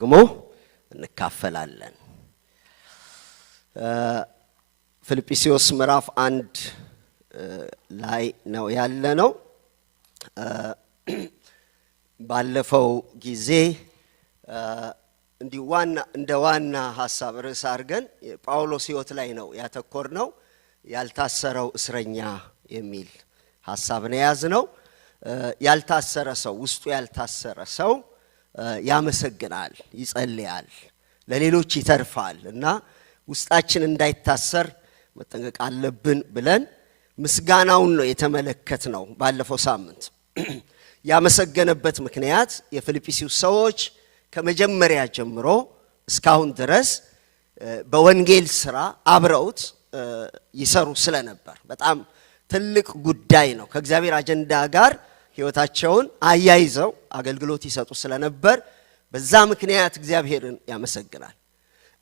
ደግሞ እንካፈላለን። ፊልጵስዩስ ምዕራፍ 1 ላይ ነው ያለነው። ባለፈው ጊዜ እንደ ዋና ሐሳብ ርዕስ አድርገን ጳውሎስ ሕይወት ላይ ነው ያተኮርነው። ያልታሰረው እስረኛ የሚል ሐሳብ ነው ያዝነው። ያልታሰረ ሰው ውስጡ ያልታሰረ ሰው ያመሰግናል፣ ይጸልያል፣ ለሌሎች ይተርፋል እና ውስጣችን እንዳይታሰር መጠንቀቅ አለብን ብለን ምስጋናውን ነው የተመለከትነው። ባለፈው ሳምንት ያመሰገነበት ምክንያት የፊልጵስዩስ ሰዎች ከመጀመሪያ ጀምሮ እስካሁን ድረስ በወንጌል ሥራ አብረውት ይሰሩ ስለነበር በጣም ትልቅ ጉዳይ ነው። ከእግዚአብሔር አጀንዳ ጋር ሕይወታቸውን አያይዘው አገልግሎት ይሰጡ ስለነበር በዛ ምክንያት እግዚአብሔርን ያመሰግናል።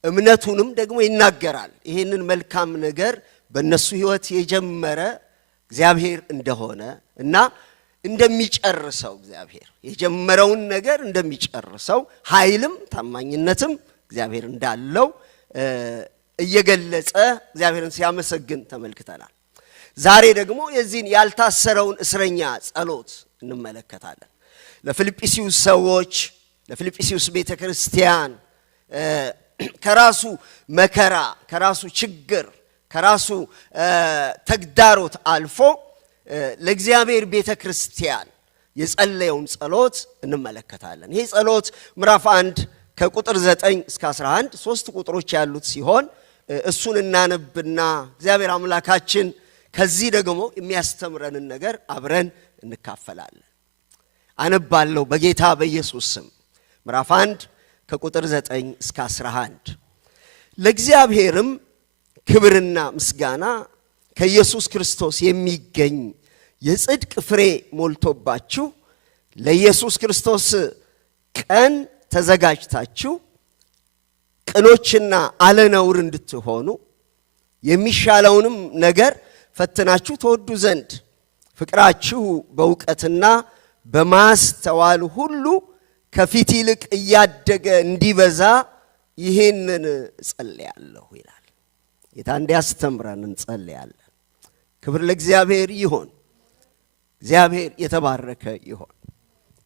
እምነቱንም ደግሞ ይናገራል። ይህንን መልካም ነገር በእነሱ ሕይወት የጀመረ እግዚአብሔር እንደሆነ እና እንደሚጨርሰው እግዚአብሔር የጀመረውን ነገር እንደሚጨርሰው ኃይልም ታማኝነትም እግዚአብሔር እንዳለው እየገለጸ እግዚአብሔርን ሲያመሰግን ተመልክተናል። ዛሬ ደግሞ የዚህን ያልታሰረውን እስረኛ ጸሎት እንመለከታለን። ለፊልጵስዩስ ሰዎች፣ ለፊልጵስዩስ ቤተክርስቲያን ከራሱ መከራ፣ ከራሱ ችግር፣ ከራሱ ተግዳሮት አልፎ ለእግዚአብሔር ቤተክርስቲያን የጸለየውን ጸሎት እንመለከታለን። ይህ ጸሎት ምዕራፍ 1 ከቁጥር 9 እስከ 11 3 ቁጥሮች ያሉት ሲሆን እሱን እናነብና እግዚአብሔር አምላካችን ከዚህ ደግሞ የሚያስተምረንን ነገር አብረን እንካፈላለን። አነባለሁ በጌታ በኢየሱስ ስም። ምዕራፍ 1 ከቁጥር 9 እስከ 11። ለእግዚአብሔርም ክብርና ምስጋና ከኢየሱስ ክርስቶስ የሚገኝ የጽድቅ ፍሬ ሞልቶባችሁ ለኢየሱስ ክርስቶስ ቀን ተዘጋጅታችሁ ቅኖችና አለነውር እንድትሆኑ የሚሻለውንም ነገር ፈትናችሁ ተወዱ ዘንድ ፍቅራችሁ በእውቀትና በማስተዋል ሁሉ ከፊት ይልቅ እያደገ እንዲበዛ ይህንን እጸልያለሁ ይላል። ጌታ እንዲያስተምረን እንጸልያለን። ክብር ለእግዚአብሔር ይሁን። እግዚአብሔር የተባረከ ይሁን።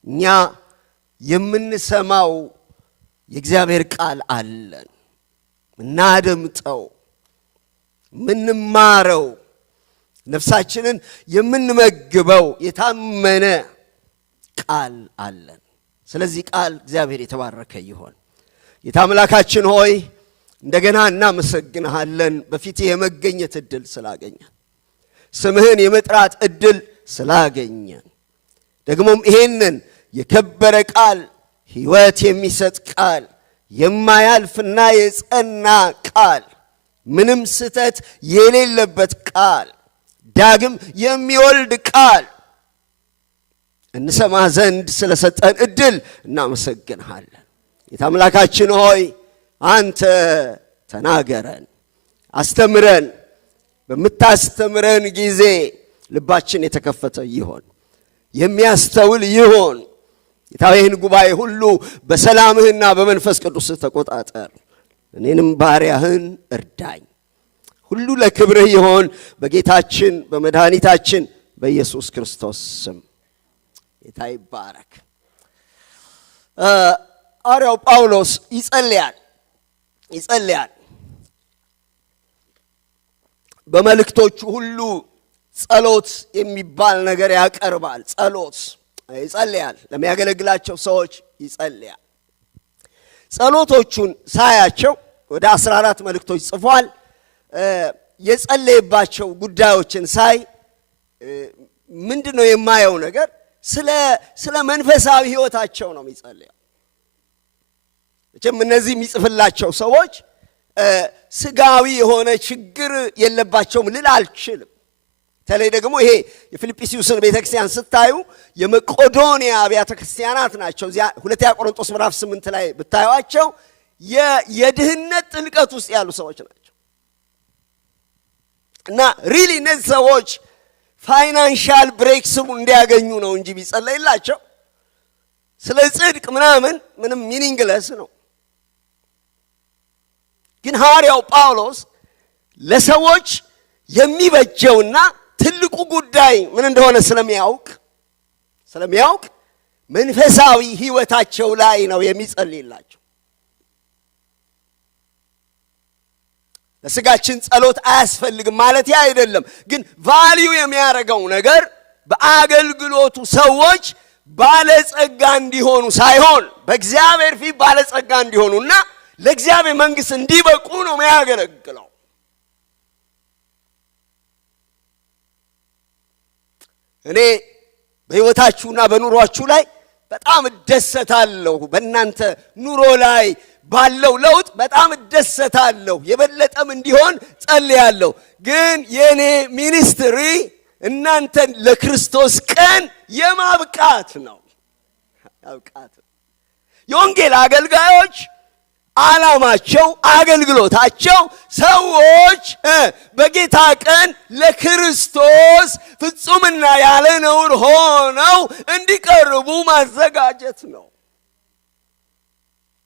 እኛ የምንሰማው የእግዚአብሔር ቃል አለን፣ እናደምጠው፣ ምንማረው፣ ነፍሳችንን የምንመግበው የታመነ ቃል አለን። ስለዚህ ቃል እግዚአብሔር የተባረከ ይሁን። ጌታ አምላካችን ሆይ እንደገና እናመሰግንሃለን በፊትህ የመገኘት ዕድል ስላገኘን፣ ስምህን የመጥራት ዕድል ስላገኘን፣ ደግሞም ይሄንን የከበረ ቃል ሕይወት የሚሰጥ ቃል፣ የማያልፍና የጸና ቃል፣ ምንም ስህተት የሌለበት ቃል፣ ዳግም የሚወልድ ቃል እንሰማ ዘንድ ስለሰጠን ዕድል እናመሰግንሃለን። ጌታ አምላካችን ሆይ አንተ ተናገረን፣ አስተምረን። በምታስተምረን ጊዜ ልባችን የተከፈተ ይሆን፣ የሚያስተውል ይሆን። ጌታ ይህን ጉባኤ ሁሉ በሰላምህና በመንፈስ ቅዱስህ ተቆጣጠር፣ እኔንም ባሪያህን እርዳኝ። ሁሉ ለክብርህ ይሆን በጌታችን በመድኃኒታችን በኢየሱስ ክርስቶስ ስም። ጌታ ይባረክ። ሐዋርያው ጳውሎስ ይጸልያል። በመልእክቶቹ ሁሉ ጸሎት የሚባል ነገር ያቀርባል። ጸሎት ይጸልያል። ለሚያገለግላቸው ሰዎች ይጸልያል። ጸሎቶቹን ሳያቸው ወደ 14 መልእክቶች ጽፏል። የጸለየባቸው ጉዳዮችን ሳይ ምንድነው የማየው ነገር? ስለ መንፈሳዊ ሕይወታቸው ነው የሚጸልየው። እነዚህ የሚጽፍላቸው ሰዎች ስጋዊ የሆነ ችግር የለባቸውም ልል አልችልም። በተለይ ደግሞ ይሄ የፊልጵስዩስን ቤተክርስቲያን ስታዩ የመቄዶንያ አብያተ ክርስቲያናት ናቸው። እዚያ ሁለተኛ ቆሮንቶስ ምዕራፍ 8 ላይ ብታዩዋቸው የድህነት ጥልቀት ውስጥ ያሉ ሰዎች ናቸው እና ሪሊ እነዚህ ሰዎች ፋይናንሻል ብሬክ ስሩ እንዲያገኙ ነው እንጂ ቢጸለይላቸው ስለ ጽድቅ ምንም ሚኒንግለስ ነው። ግን ሐዋርያው ጳውሎስ ለሰዎች የሚበጀውና ትልቁ ጉዳይ ምን እንደሆነ ስለሚያውቅ መንፈሳዊ ሕይወታቸው ላይ ነው የሚጸልይላቸው። ለስጋችን ጸሎት አያስፈልግም ማለት አይደለም። ግን ቫልዩ የሚያደርገው ነገር በአገልግሎቱ ሰዎች ባለጸጋ እንዲሆኑ ሳይሆን በእግዚአብሔር ፊት ባለጸጋ እንዲሆኑና ለእግዚአብሔር መንግሥት እንዲበቁ ነው የሚያገለግለው። እኔ በሕይወታችሁና በኑሯችሁ ላይ በጣም እደሰታለሁ። በእናንተ ኑሮ ላይ ባለው ለውጥ በጣም እደሰታለሁ። የበለጠም እንዲሆን ጸልያለሁ። ግን የኔ ሚኒስትሪ እናንተን ለክርስቶስ ቀን የማብቃት ነው። የወንጌል አገልጋዮች ዓላማቸው፣ አገልግሎታቸው ሰዎች በጌታ ቀን ለክርስቶስ ፍጹምና ያለ ነውር ሆነው እንዲቀርቡ ማዘጋጀት ነው።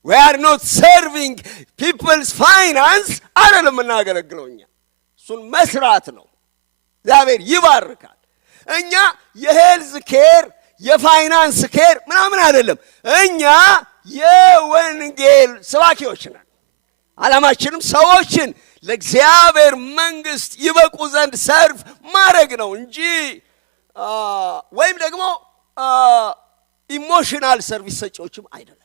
We are not serving people's finance አይደለም የምናገለግለው እኛ እሱን መስራት ነው። እግዚአብሔር ይባርካል። እኛ የሄልዝ ኬር የፋይናንስ ኬር ምናምን አይደለም። እኛ የወንጌል ሰባኪዎች ነን። ዓላማችንም ሰዎችን ለእግዚአብሔር መንግሥት ይበቁ ዘንድ ሰርቭ ማድረግ ነው እንጂ ወይም ደግሞ ኢሞሽናል ሰርቪስ ሰጪዎችም አይደለም።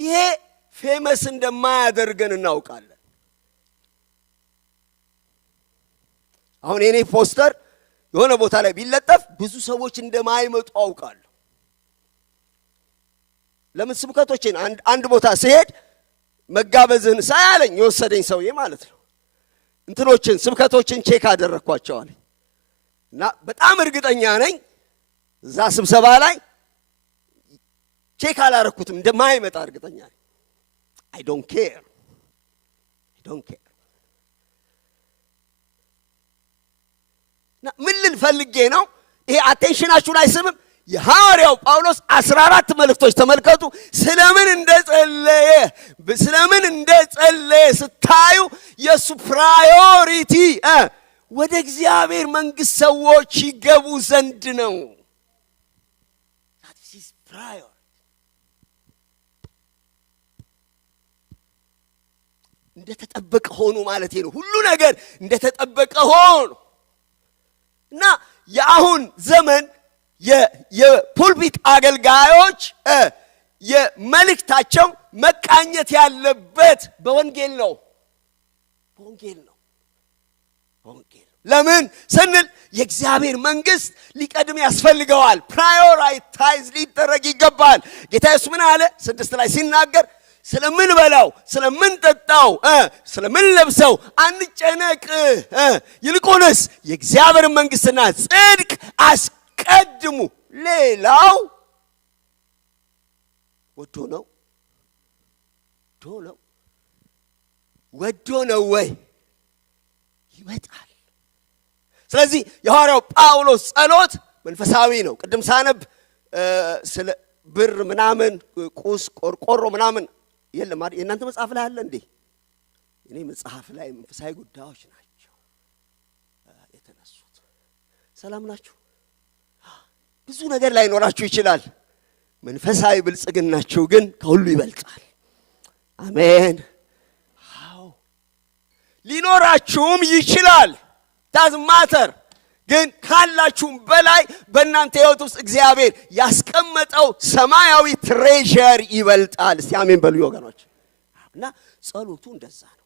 ይሄ ፌመስ እንደማያደርገን እናውቃለን። አሁን የኔ ፖስተር የሆነ ቦታ ላይ ቢለጠፍ ብዙ ሰዎች እንደማይመጡ አውቃለሁ። ለምን? ስብከቶችን አንድ ቦታ ሲሄድ መጋበዝህን ሳያለኝ የወሰደኝ ሰውዬ ማለት ነው ስብከቶችን ቼክ አደረኳቸዋል እና በጣም እርግጠኛ ነኝ እዛ ስብሰባ ላይ ቼክ አላረኩትም እንደማይመጣ እርግጠኛ ነኝ። I don't care ምን ልል ፈልጌ ነው? ይሄ አቴንሽናችሁን አይስብም? የሐዋርያው ጳውሎስ 14 መልእክቶች ተመልከቱ። ስለምን እንደጸለየ ስታዩ የሱ ፕራዮሪቲ ወደ እግዚአብሔር መንግሥት ሰዎች ይገቡ ዘንድ ነው። እንደተጠበቀ ሆኖ ማለት ነው። ሁሉ ነገር እንደተጠበቀ ሆኖ እና የአሁን ዘመን የፑልፒት አገልጋዮች የመልእክታቸው መቃኘት ያለበት በወንጌል ነው። ለምን ስንል የእግዚአብሔር መንግሥት ሊቀድም ያስፈልገዋል። ፕራዮራይታይዝ ሊደረግ ይገባል። ጌታ ኢየሱስ ምን አለ? 6 ላይ ሲናገር ስለምንበላው፣ ስለምንጠጣው፣ ስለምንለብሰው አንጨነቅ፣ ይልቁንስ የእግዚአብሔር መንግሥትና ጽድቅ አስቀድሙ። ሌላው ወዶ ነው ወይ ይመጣል። ስለዚህ የሐዋርያው ጳውሎስ ጸሎት መንፈሳዊ ነው። ቅድም ሳነብ ስለ ብር ምናምን ቁስ ቆርቆሮ ምናምን የለም አይደል? የእናንተ መጽሐፍ ላይ አለ እንዴ? እኔ መጽሐፍ ላይ መንፈሳዊ ጉዳዮች ናቸው የተነሱት። ሰላም ናችሁ? ብዙ ነገር ላይ ኖራችሁ ይችላል። መንፈሳዊ ብልጽግናችሁ ግን ከሁሉ ይበልጣል። አሜን። አዎ ሊኖራችሁም ይችላል። ዳዝንት ማተር። ግን ካላችሁም በላይ በእናንተ ሕይወት ውስጥ እግዚአብሔር ያስቀመጠው ሰማያዊ ትሬዠር ይበልጣል። እስቲ አሜን በሉ ወገኖች። እና ጸሎቱ እንደዛ ነው።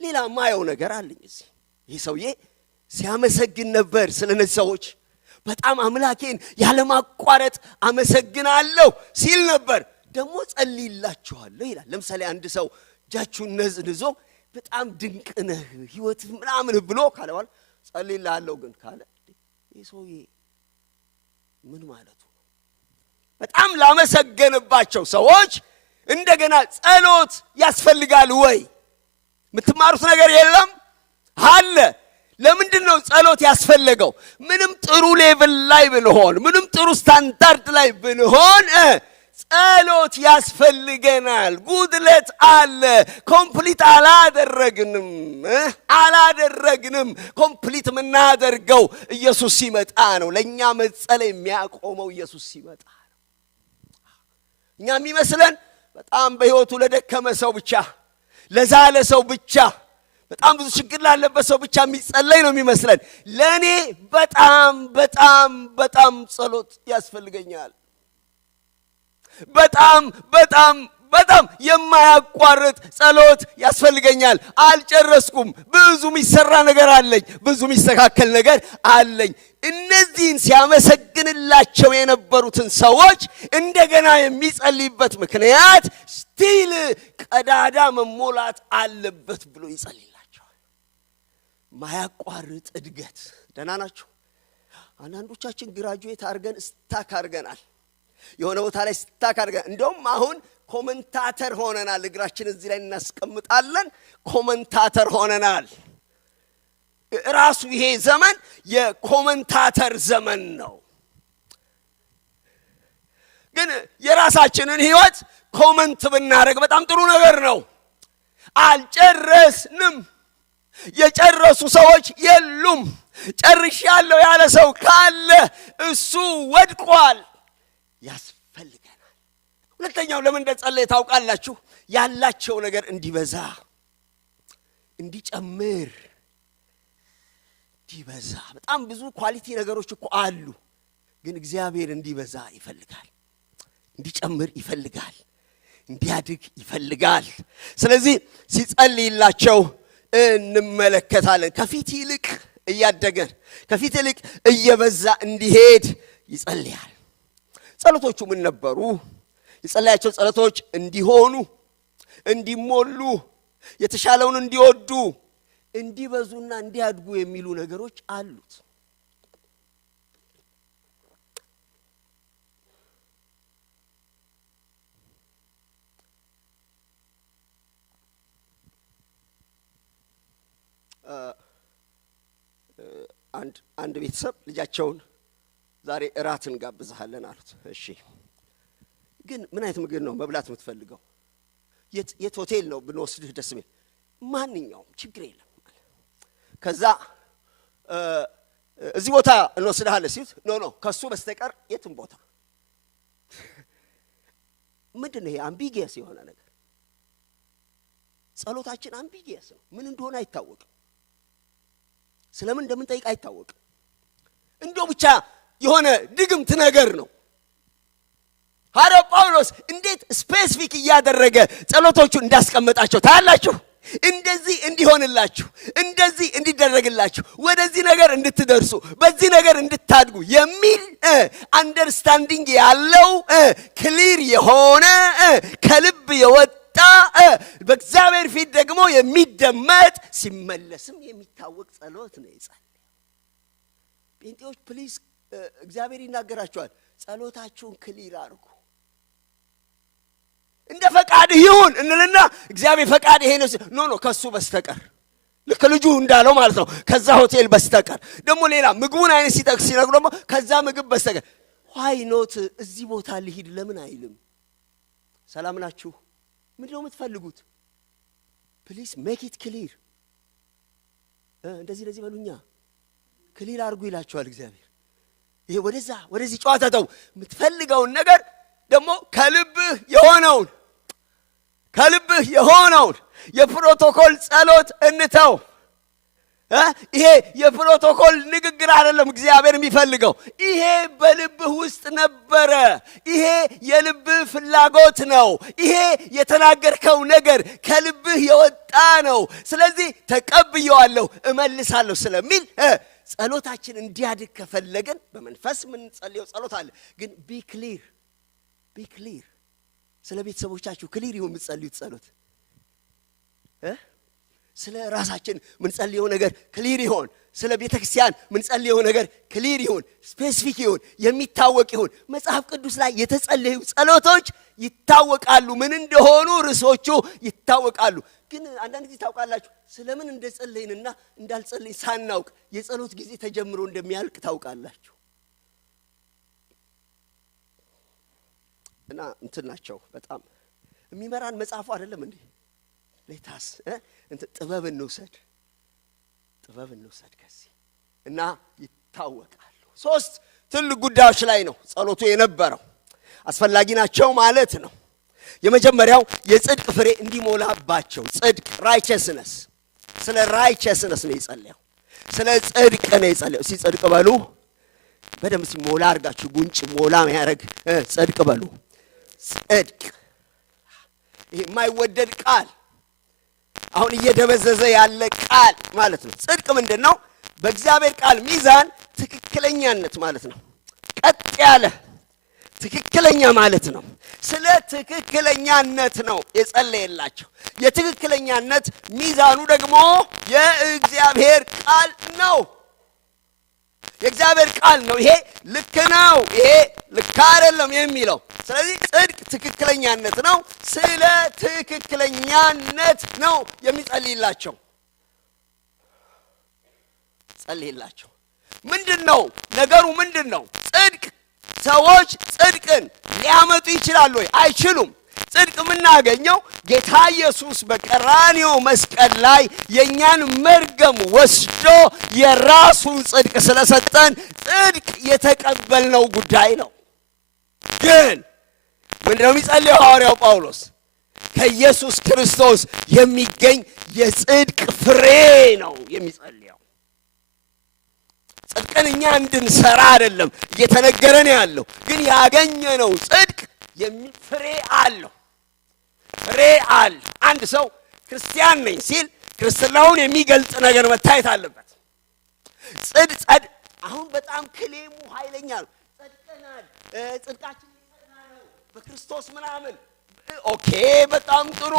ሌላ ማየው ነገር አለኝ እዚህ። ይህ ሰውዬ ሲያመሰግን ነበር ስለነዚህ ሰዎች። በጣም አምላኬን ያለማቋረጥ አመሰግናለሁ ሲል ነበር። ደግሞ ጸልይላችኋለሁ ይላል። ለምሳሌ አንድ ሰው እጃችሁን ነዝንዞ በጣም ድንቅ ነህ ሕይወት ምናምን ብሎ ካለ በኋላ ጸልይልሃለሁ ግን ካለ ይህ ሰውዬ ምን ማለቱ ነው? በጣም ላመሰገንባቸው ሰዎች እንደገና ጸሎት ያስፈልጋል ወይ? የምትማሩት ነገር የለም አለ። ለምንድን ነው ጸሎት ያስፈልገው? ምንም ጥሩ ሌቭል ላይ ብንሆን፣ ምንም ጥሩ ስታንዳርድ ላይ ብንሆን ጸሎት ያስፈልገናል። ጉድለት አለ። ኮምፕሊት አላደረግንም። ኮምፕሊት የምናደርገው ኢየሱስ ሲመጣ ነው። ለእኛ መጸለይ የሚያቆመው ኢየሱስ ሲመጣ ነው። እኛ የሚመስለን በጣም በሕይወቱ ለደከመ ሰው ብቻ፣ ለዛለ ሰው ብቻ፣ በጣም ብዙ ችግር ላለበት ሰው ብቻ የሚጸለይ ነው የሚመስለን። ለእኔ በጣም በጣም በጣም ጸሎት ያስፈልገኛል። በጣም በጣም በጣም የማያቋርጥ ጸሎት ያስፈልገኛል። አልጨረስኩም። ብዙ የሚሰራ ነገር አለኝ። ብዙ የሚስተካከል ነገር አለኝ። እነዚህን ሲያመሰግንላቸው የነበሩትን ሰዎች እንደገና የሚጸልይበት ምክንያት ስቲል ቀዳዳ መሞላት አለበት ብሎ ይጸልይላቸዋል። ማያቋርጥ እድገት። ደህና ናችሁ? አንዳንዶቻችን ግራጁዌት አድርገን ስታክ አድርገናል። የሆነ ቦታ ላይ ስታክ አድርገን እንደውም አሁን ኮመንታተር ሆነናል። እግራችን እዚህ ላይ እናስቀምጣለን። ኮመንታተር ሆነናል። ራሱ ይሄ ዘመን የኮመንታተር ዘመን ነው። ግን የራሳችንን ህይወት ኮመንት ብናደርግ በጣም ጥሩ ነገር ነው። አልጨረስንም። የጨረሱ ሰዎች የሉም። ጨርሻለሁ ያለ ሰው ካለ እሱ ወድቋል። ያስፈልገናል። ሁለተኛው ለምን እንደጸለየ ታውቃላችሁ? ያላቸው ነገር እንዲበዛ፣ እንዲጨምር፣ እንዲበዛ። በጣም ብዙ ኳሊቲ ነገሮች እኮ አሉ። ግን እግዚአብሔር እንዲበዛ ይፈልጋል፣ እንዲጨምር ይፈልጋል፣ እንዲያድግ ይፈልጋል። ስለዚህ ሲጸልይላቸው እንመለከታለን። ከፊት ይልቅ እያደገ፣ ከፊት ይልቅ እየበዛ እንዲሄድ ይጸልያል። ጸሎቶቹ ምን ነበሩ? የጸለያቸው ጸሎቶች እንዲሆኑ፣ እንዲሞሉ፣ የተሻለውን እንዲወዱ፣ እንዲበዙና እንዲያድጉ የሚሉ ነገሮች አሉት። አንድ ቤተሰብ ልጃቸውን ዛሬ እራት እንጋብዛለን አሉት። እሺ፣ ግን ምን አይነት ምግብ ነው መብላት የምትፈልገው? የት ሆቴል ነው ብንወስድህ ደስ የሚል? ማንኛውም ችግር የለም። ከዛ እዚህ ቦታ እንወስድሃለን ሲሉት ኖ ከሱ በስተቀር የትም ቦታ። ምንድን ነው ይሄ? አምቢጊየስ የሆነ ነገር። ጸሎታችን አምቢጊየስ ነው። ምን እንደሆነ አይታወቅም። ስለምን እንደምንጠይቅ አይታወቅም። እንደው ብቻ የሆነ ድግምት ነገር ነው። ሐዋርያው ጳውሎስ እንዴት ስፔሲፊክ እያደረገ ጸሎቶቹን እንዳስቀመጣቸው ታያላችሁ። እንደዚህ እንዲሆንላችሁ፣ እንደዚህ እንዲደረግላችሁ፣ ወደዚህ ነገር እንድትደርሱ፣ በዚህ ነገር እንድታድጉ የሚል አንደርስታንዲንግ ያለው ክሊር የሆነ ከልብ የወጣ በእግዚአብሔር ፊት ደግሞ የሚደመጥ ሲመለስም የሚታወቅ ጸሎት ነው የጸለየው። ጴንጤዎች ፕሊዝ፣ እግዚአብሔር ይናገራችኋል። ጸሎታችሁን ክሊር አድርጉ። እንደ ፈቃድ ይሁን እንልና እግዚአብሔር ፈቃድ ይሄ ነው ኖ ከሱ በስተቀር፣ ልክ ልጁ እንዳለው ማለት ነው። ከዛ ሆቴል በስተቀር ደግሞ ሌላ ምግቡን አይነት ሲጠቅስ ሲነግሩ ደግሞ ከዛ ምግብ በስተቀር ዋይ ኖት እዚህ ቦታ ልሂድ ለምን አይልም? ሰላም ናችሁ? ምንድነው የምትፈልጉት? ፕሊዝ ሜክ ኢት ክሊር። እንደዚህ ለዚህ በሉኛ ክሊር አድርጉ ይላችኋል እግዚአብሔር። ይሄ ወደዚህ ጨዋታ ተው። የምትፈልገውን ነገር ደግሞ ከልብህ የሆነውን የፕሮቶኮል ጸሎት እንተው። ይሄ የፕሮቶኮል ንግግር አይደለም እግዚአብሔር የሚፈልገው። ይሄ በልብህ ውስጥ ነበረ። ይሄ የልብህ ፍላጎት ነው። ይሄ የተናገርከው ነገር ከልብህ የወጣ ነው። ስለዚህ ተቀብየዋለሁ፣ እመልሳለሁ ስለሚል ጸሎታችን እንዲያድግ ከፈለገን በመንፈስ የምንጸልየው ጸሎት አለ። ግን ቢ ክሊር ስለ ቤተሰቦቻችሁ ክሊር ይሁን የምትጸልዩት ጸሎት። ስለ ራሳችን ምንጸልየው ነገር ክሊር ይሁን። ስለ ቤተክርስቲያን ምንጸልየው ነገር ክሊር ይሁን፣ ስፔሲፊክ ይሁን፣ የሚታወቅ ይሁን። መጽሐፍ ቅዱስ ላይ የተጸለዩ ጸሎቶች ይታወቃሉ፣ ምን እንደሆኑ ርዕሶቹ ይታወቃሉ። ግን አንዳንድ ጊዜ ታውቃላችሁ ስለምን እንደጸለይንና እንዳልጸለይን ሳናውቅ የጸሎት ጊዜ ተጀምሮ እንደሚያልቅ ታውቃላችሁ። እና እንትን ናቸው በጣም የሚመራን መጽሐፉ አይደለም እንዴ ሌታስ ጥበብ እንውሰድ ከዚህ እና ይታወቃሉ። ሶስት ትልቅ ጉዳዮች ላይ ነው ጸሎቱ የነበረው አስፈላጊ ናቸው ማለት ነው። የመጀመሪያው የጽድቅ ፍሬ እንዲሞላባቸው ጽድቅ righteousness ስለ righteousness ነው የጸለየው ስለ ጽድቅ ነው የጸለየው። ጽድቅ በሉ በደም ሲሞላ አርጋችሁ ጉንጭ ሞላ የሚያረግ ጽድቅ በሉ ጽድቅ ይሄ የማይወደድ ቃል አሁን እየደበዘዘ ያለ ቃል ማለት ነው። ጽድቅ ምንድነው? በእግዚአብሔር ቃል ሚዛን ትክክለኛነት ማለት ነው። ቀጥ ያለ ትክክለኛ ማለት ነው። ስለ ትክክለኛነት ነው የጸለየላቸው። የትክክለኛነት ሚዛኑ ደግሞ የእግዚአብሔር ቃል ነው። የእግዚአብሔር ቃል ነው። ይሄ ልክ ነው፣ ይሄ ልክ አይደለም የሚለው። ስለዚህ ጽድቅ ትክክለኛነት ነው። ስለ ትክክለኛነት ነው የሚጸልይላቸው። ጸልይላቸው ምንድነው ነገሩ? ምንድነው? ጽድቅ ሰዎች ጽድቅን ሊያመጡ ይችላሉ ወይ? አይችሉም። ጽድቅ የምናገኘው ጌታ ኢየሱስ በቀራንዮ መስቀል ላይ የኛን መርገም ወስዶ የራሱን ጽድቅ ስለሰጠን ጽድቅ የተቀበልነው ጉዳይ ነው። ግን ምንድነው የሚጸልየው ሐዋርያው ጳውሎስ? ከኢየሱስ ክርስቶስ የሚገኝ የጽድቅ ፍሬ ነው የሚጸልየው። ጽድቅን እኛ እንድንሰራ አይደለም እየተነገረን ያለው፣ ግን ያገኘነው ጽድቅ ፍሬ አለው። ፍሬ አለ። አንድ ሰው ክርስቲያን ነኝ ሲል ክርስትናውን የሚገልጽ ነገር መታየት አለበት። ጽድቅ አሁን በጣም ክሌሙ ኃይለኛ ነው። ጸድቀናል፣ ጽድቃችን ሊጸና ነው በክርስቶስ ምናምን። ኦኬ በጣም ጥሩ።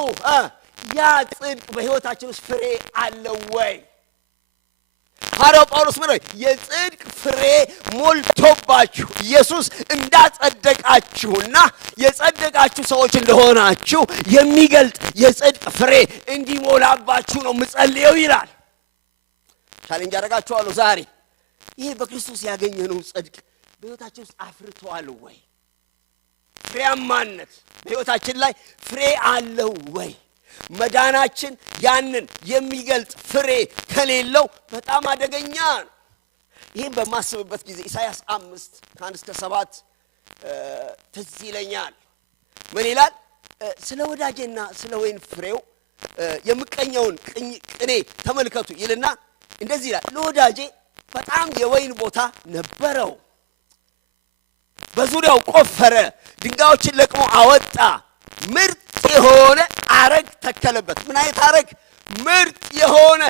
ያ ጽድቅ በሕይወታችን ውስጥ ፍሬ አለው ወይ? ሐዋርያው ጳውሎስ ምን ነው? የጽድቅ ፍሬ ሞልቶባችሁ ኢየሱስ እንዳጸደቃችሁና የጸደቃችሁ ሰዎች እንደሆናችሁ የሚገልጥ የጽድቅ ፍሬ እንዲሞላባችሁ ነው ምጸልየው ይላል። ቻሌንጅ አደርጋችኋለሁ ዛሬ። ይሄ በክርስቶስ ያገኘነው ጽድቅ በሕይወታችን ውስጥ አፍርቷል ወይ? ፍሬያማነት በሕይወታችን ላይ ፍሬ አለው ወይ? መዳናችን ያንን የሚገልጥ ፍሬ ከሌለው በጣም አደገኛ ነው። ይሄን በማስብበት ጊዜ ኢሳይያስ 5:1-7 ትዝ ይለኛል። ምን ይላል? ስለ ወዳጄና ስለ ወይን ፍሬው የምቀኘውን ቅኔ ተመልከቱ ይልና እንደዚህ ይላል። ለወዳጄ በጣም የወይን ቦታ ነበረው፣ በዙሪያው ቆፈረ፣ ድንጋዮችን ለቅሞ አወጣ፣ ምርጥ የሆነ አረግ ተከለበት። ምን አይነት አረግ? ምርጥ የሆነ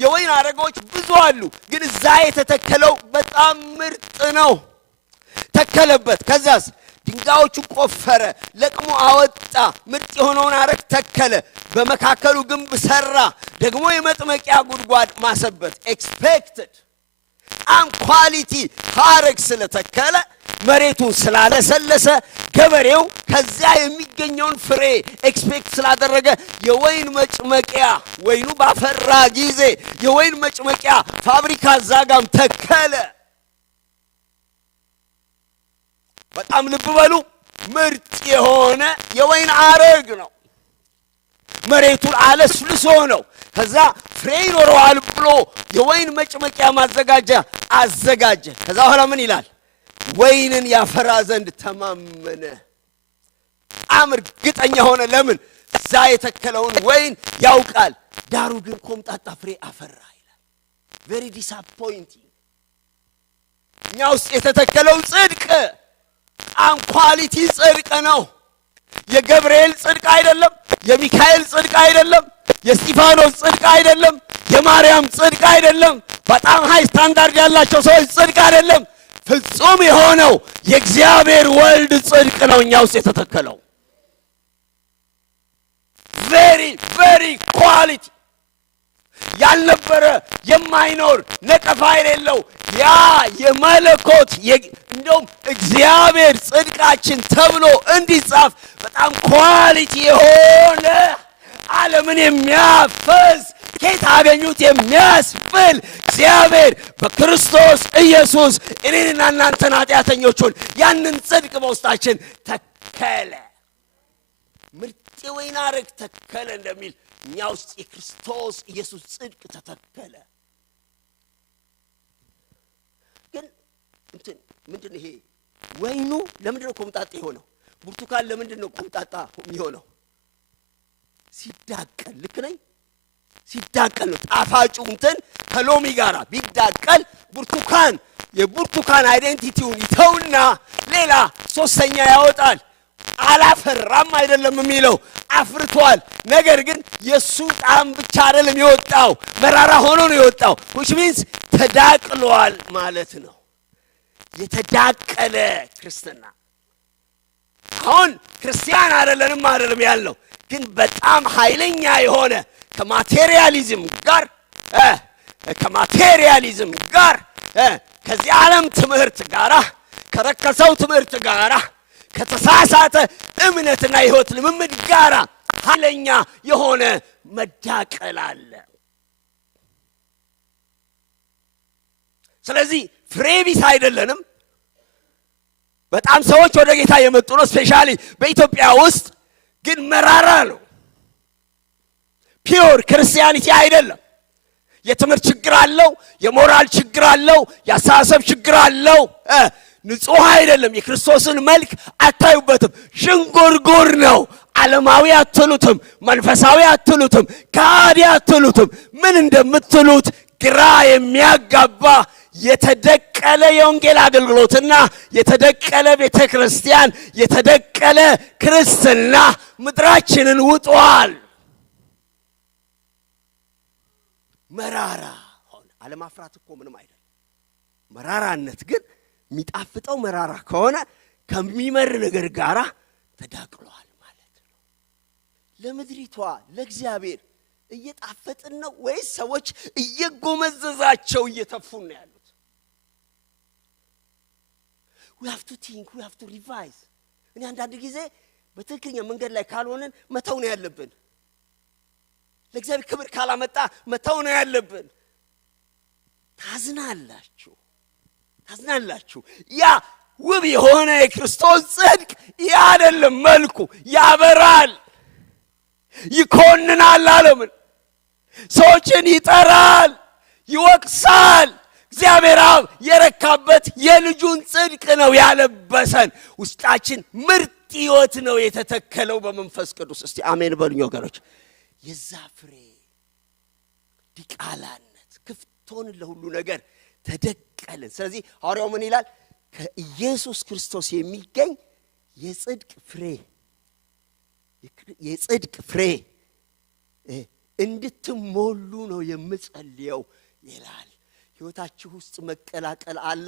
የወይን አረጎች ብዙ አሉ፣ ግን እዛ የተተከለው በጣም ምርጥ ነው። ተከለበት። ከዛስ ድንጋዮቹ ቆፈረ፣ ለቅሞ አወጣ፣ ምርጥ የሆነውን አረግ ተከለ፣ በመካከሉ ግንብ ሰራ፣ ደግሞ የመጥመቂያ ጉድጓድ ማሰበት። ኤክስፔክትድ ኳሊቲ አረግ ስለተከለ መሬቱን ስላለሰለሰ ገበሬው ከዚያ የሚገኘውን ፍሬ ኤክስፔክት ስላደረገ የወይን መጭመቂያ ወይኑ ባፈራ ጊዜ የወይን መጭመቂያ ፋብሪካ ዛጋም ተከለ። በጣም ልብ በሉ፣ ምርጥ የሆነ የወይን አረግ ነው። መሬቱን አለስልሶ ነው። ከዛ ፍሬ ይኖረዋል ብሎ የወይን መጭመቂያ ማዘጋጃ አዘጋጀ። ከዛ በኋላ ምን ይላል? ወይንን ያፈራ ዘንድ ተማመነ። በጣም እርግጠኛ ሆነ። ለምን? እዛ የተከለውን ወይን ያውቃል። ዳሩ ግን ኮምጣጣ ፍሬ አፈራ ይላል። ቬሪ ዲስአፖይንቲንግ። እኛ ውስጥ የተተከለው ጽድቅ በጣም ኳሊቲ ጽድቅ ነው። የገብርኤል ጽድቅ አይደለም፣ የሚካኤል ጽድቅ አይደለም፣ የስጢፋኖስ ጽድቅ አይደለም፣ የማርያም ጽድቅ አይደለም፣ በጣም ሃይ ስታንዳርድ ያላቸው ሰዎች ጽድቅ አይደለም። ፍጹም የሆነው የእግዚአብሔር ወልድ ጽድቅ ነው እኛ ውስጥ የተተከለው። ቬሪ ቬሪ ኳሊቲ ያልነበረ የማይኖር ነቀፋ የሌለው ያ የመለኮት እንደውም እግዚአብሔር ጽድቃችን ተብሎ እንዲጻፍ በጣም ኳሊቲ የሆነ ዓለምን የሚያፈስ ከየት አገኙት የሚያስብል እግዚአብሔር በክርስቶስ ኢየሱስ እኔንና እናንተን ኃጢአተኞቹን ያንን ጽድቅ በውስጣችን ተከለ። ምርጥ ወይን አረግ ተከለ እንደሚል እኛ ውስጥ የክርስቶስ ኢየሱስ ጽድቅ ተተከለ። ግን ምንድን ይሄ ወይኑ ለምንድን ነው ኮምጣጣ የሆነው? ብርቱካን ለምንድን ነው ኮምጣጣ የሚሆነው? ሲዳቀል። ልክ ነኝ? ሲዳቀል ነው ጣፋጩ ከሎሚ ጋራ ቢዳቀል ብርቱካን የብርቱካን አይዴንቲቲውን ይተውና ሌላ ሶስተኛ ያወጣል። አላፈራም አይደለም የሚለው አፍርቷል። ነገር ግን የሱ ጣዕም ብቻ አይደለም የወጣው፣ መራራ ሆኖ ነው የወጣው። which means ተዳቅሏል ማለት ነው። የተዳቀለ ክርስትና። አሁን ክርስቲያን አይደለም ያልነው፣ ግን በጣም ኃይለኛ የሆነ ከማቴሪያሊዝም ጋር ከዚህ ዓለም ትምህርት ጋር ከረከሰው ትምህርት ጋር ከተሳሳተ እምነትና የህይወት ልምምድ ጋር ኃይለኛ የሆነ መዳቀል አለ። ስለዚህ ፍሬቢስ አይደለንም። በጣም ሰዎች ወደ ጌታ የመጡ ነው፣ ስፔሻሊ በኢትዮጵያ ውስጥ። ግን መራራ ነው። ፒውር ክርስቲያኒቲ አይደለም። የትምህርት ችግር አለው፣ የሞራል ችግር አለው፣ የአስተሳሰብ ችግር አለው። ንጹህ አይደለም። የክርስቶስን መልክ አታዩበትም። ሽንጉርጉር ነው። ዓለማዊ አትሉትም፣ መንፈሳዊ አትሉትም፣ ከሃዲ አትሉትም። ምን እንደምትሉት ግራ የሚያጋባ የተደቀለ የወንጌል አገልግሎትና የተደቀለ ቤተ ክርስቲያን፣ የተደቀለ ክርስትና ምድራችንን ውጧል። መራራ ሆነ። አለማፍራት እኮ ምንም አይደለም። መራራነት ግን የሚጣፍጠው መራራ ከሆነ ከሚመር ነገር ጋር ተዳቅሏል ማለት ነው። ለምድሪቷ ለእግዚአብሔር እየጣፈጥን ነው ወይስ ሰዎች እየጎመዘዛቸው እየተፉን ነው ያሉት? we have to think, we have to revise። እኔ አንዳንድ ጊዜ በትክክለኛ መንገድ ላይ ካልሆነን መተው ነው ያለብን። ለእግዚአብሔር ክብር ካላመጣ መተው ነው ያለብን። ታዝናላችሁ። ያ ውብ የሆነ የክርስቶስ ጽድቅ ያ አይደለም መልኩ። ያበራል፣ ይኮንናል፣ ዓለምን ሰዎችን ይጠራል፣ ይወቅሳል። እግዚአብሔር አብ የረካበት የልጁን ጽድቅ ነው ያለበሰን። ውስጣችን ምርጥ ሕይወት ነው የተተከለው በመንፈስ ቅዱስ። እስቲ አሜን በሉኝ ወገኖች። የዛ ፍሬ ዲቃላነት ክፍቶን ለሁሉ ነገር ተደቀልን። ስለዚህ ሐዋርያው ምን ይላል? ከኢየሱስ ክርስቶስ የሚገኝ የጽድቅ ፍሬ እንድትሞሉ ነው የምጸልየው ይላል። ሕይወታችሁ ውስጥ መቀላቀል አለ።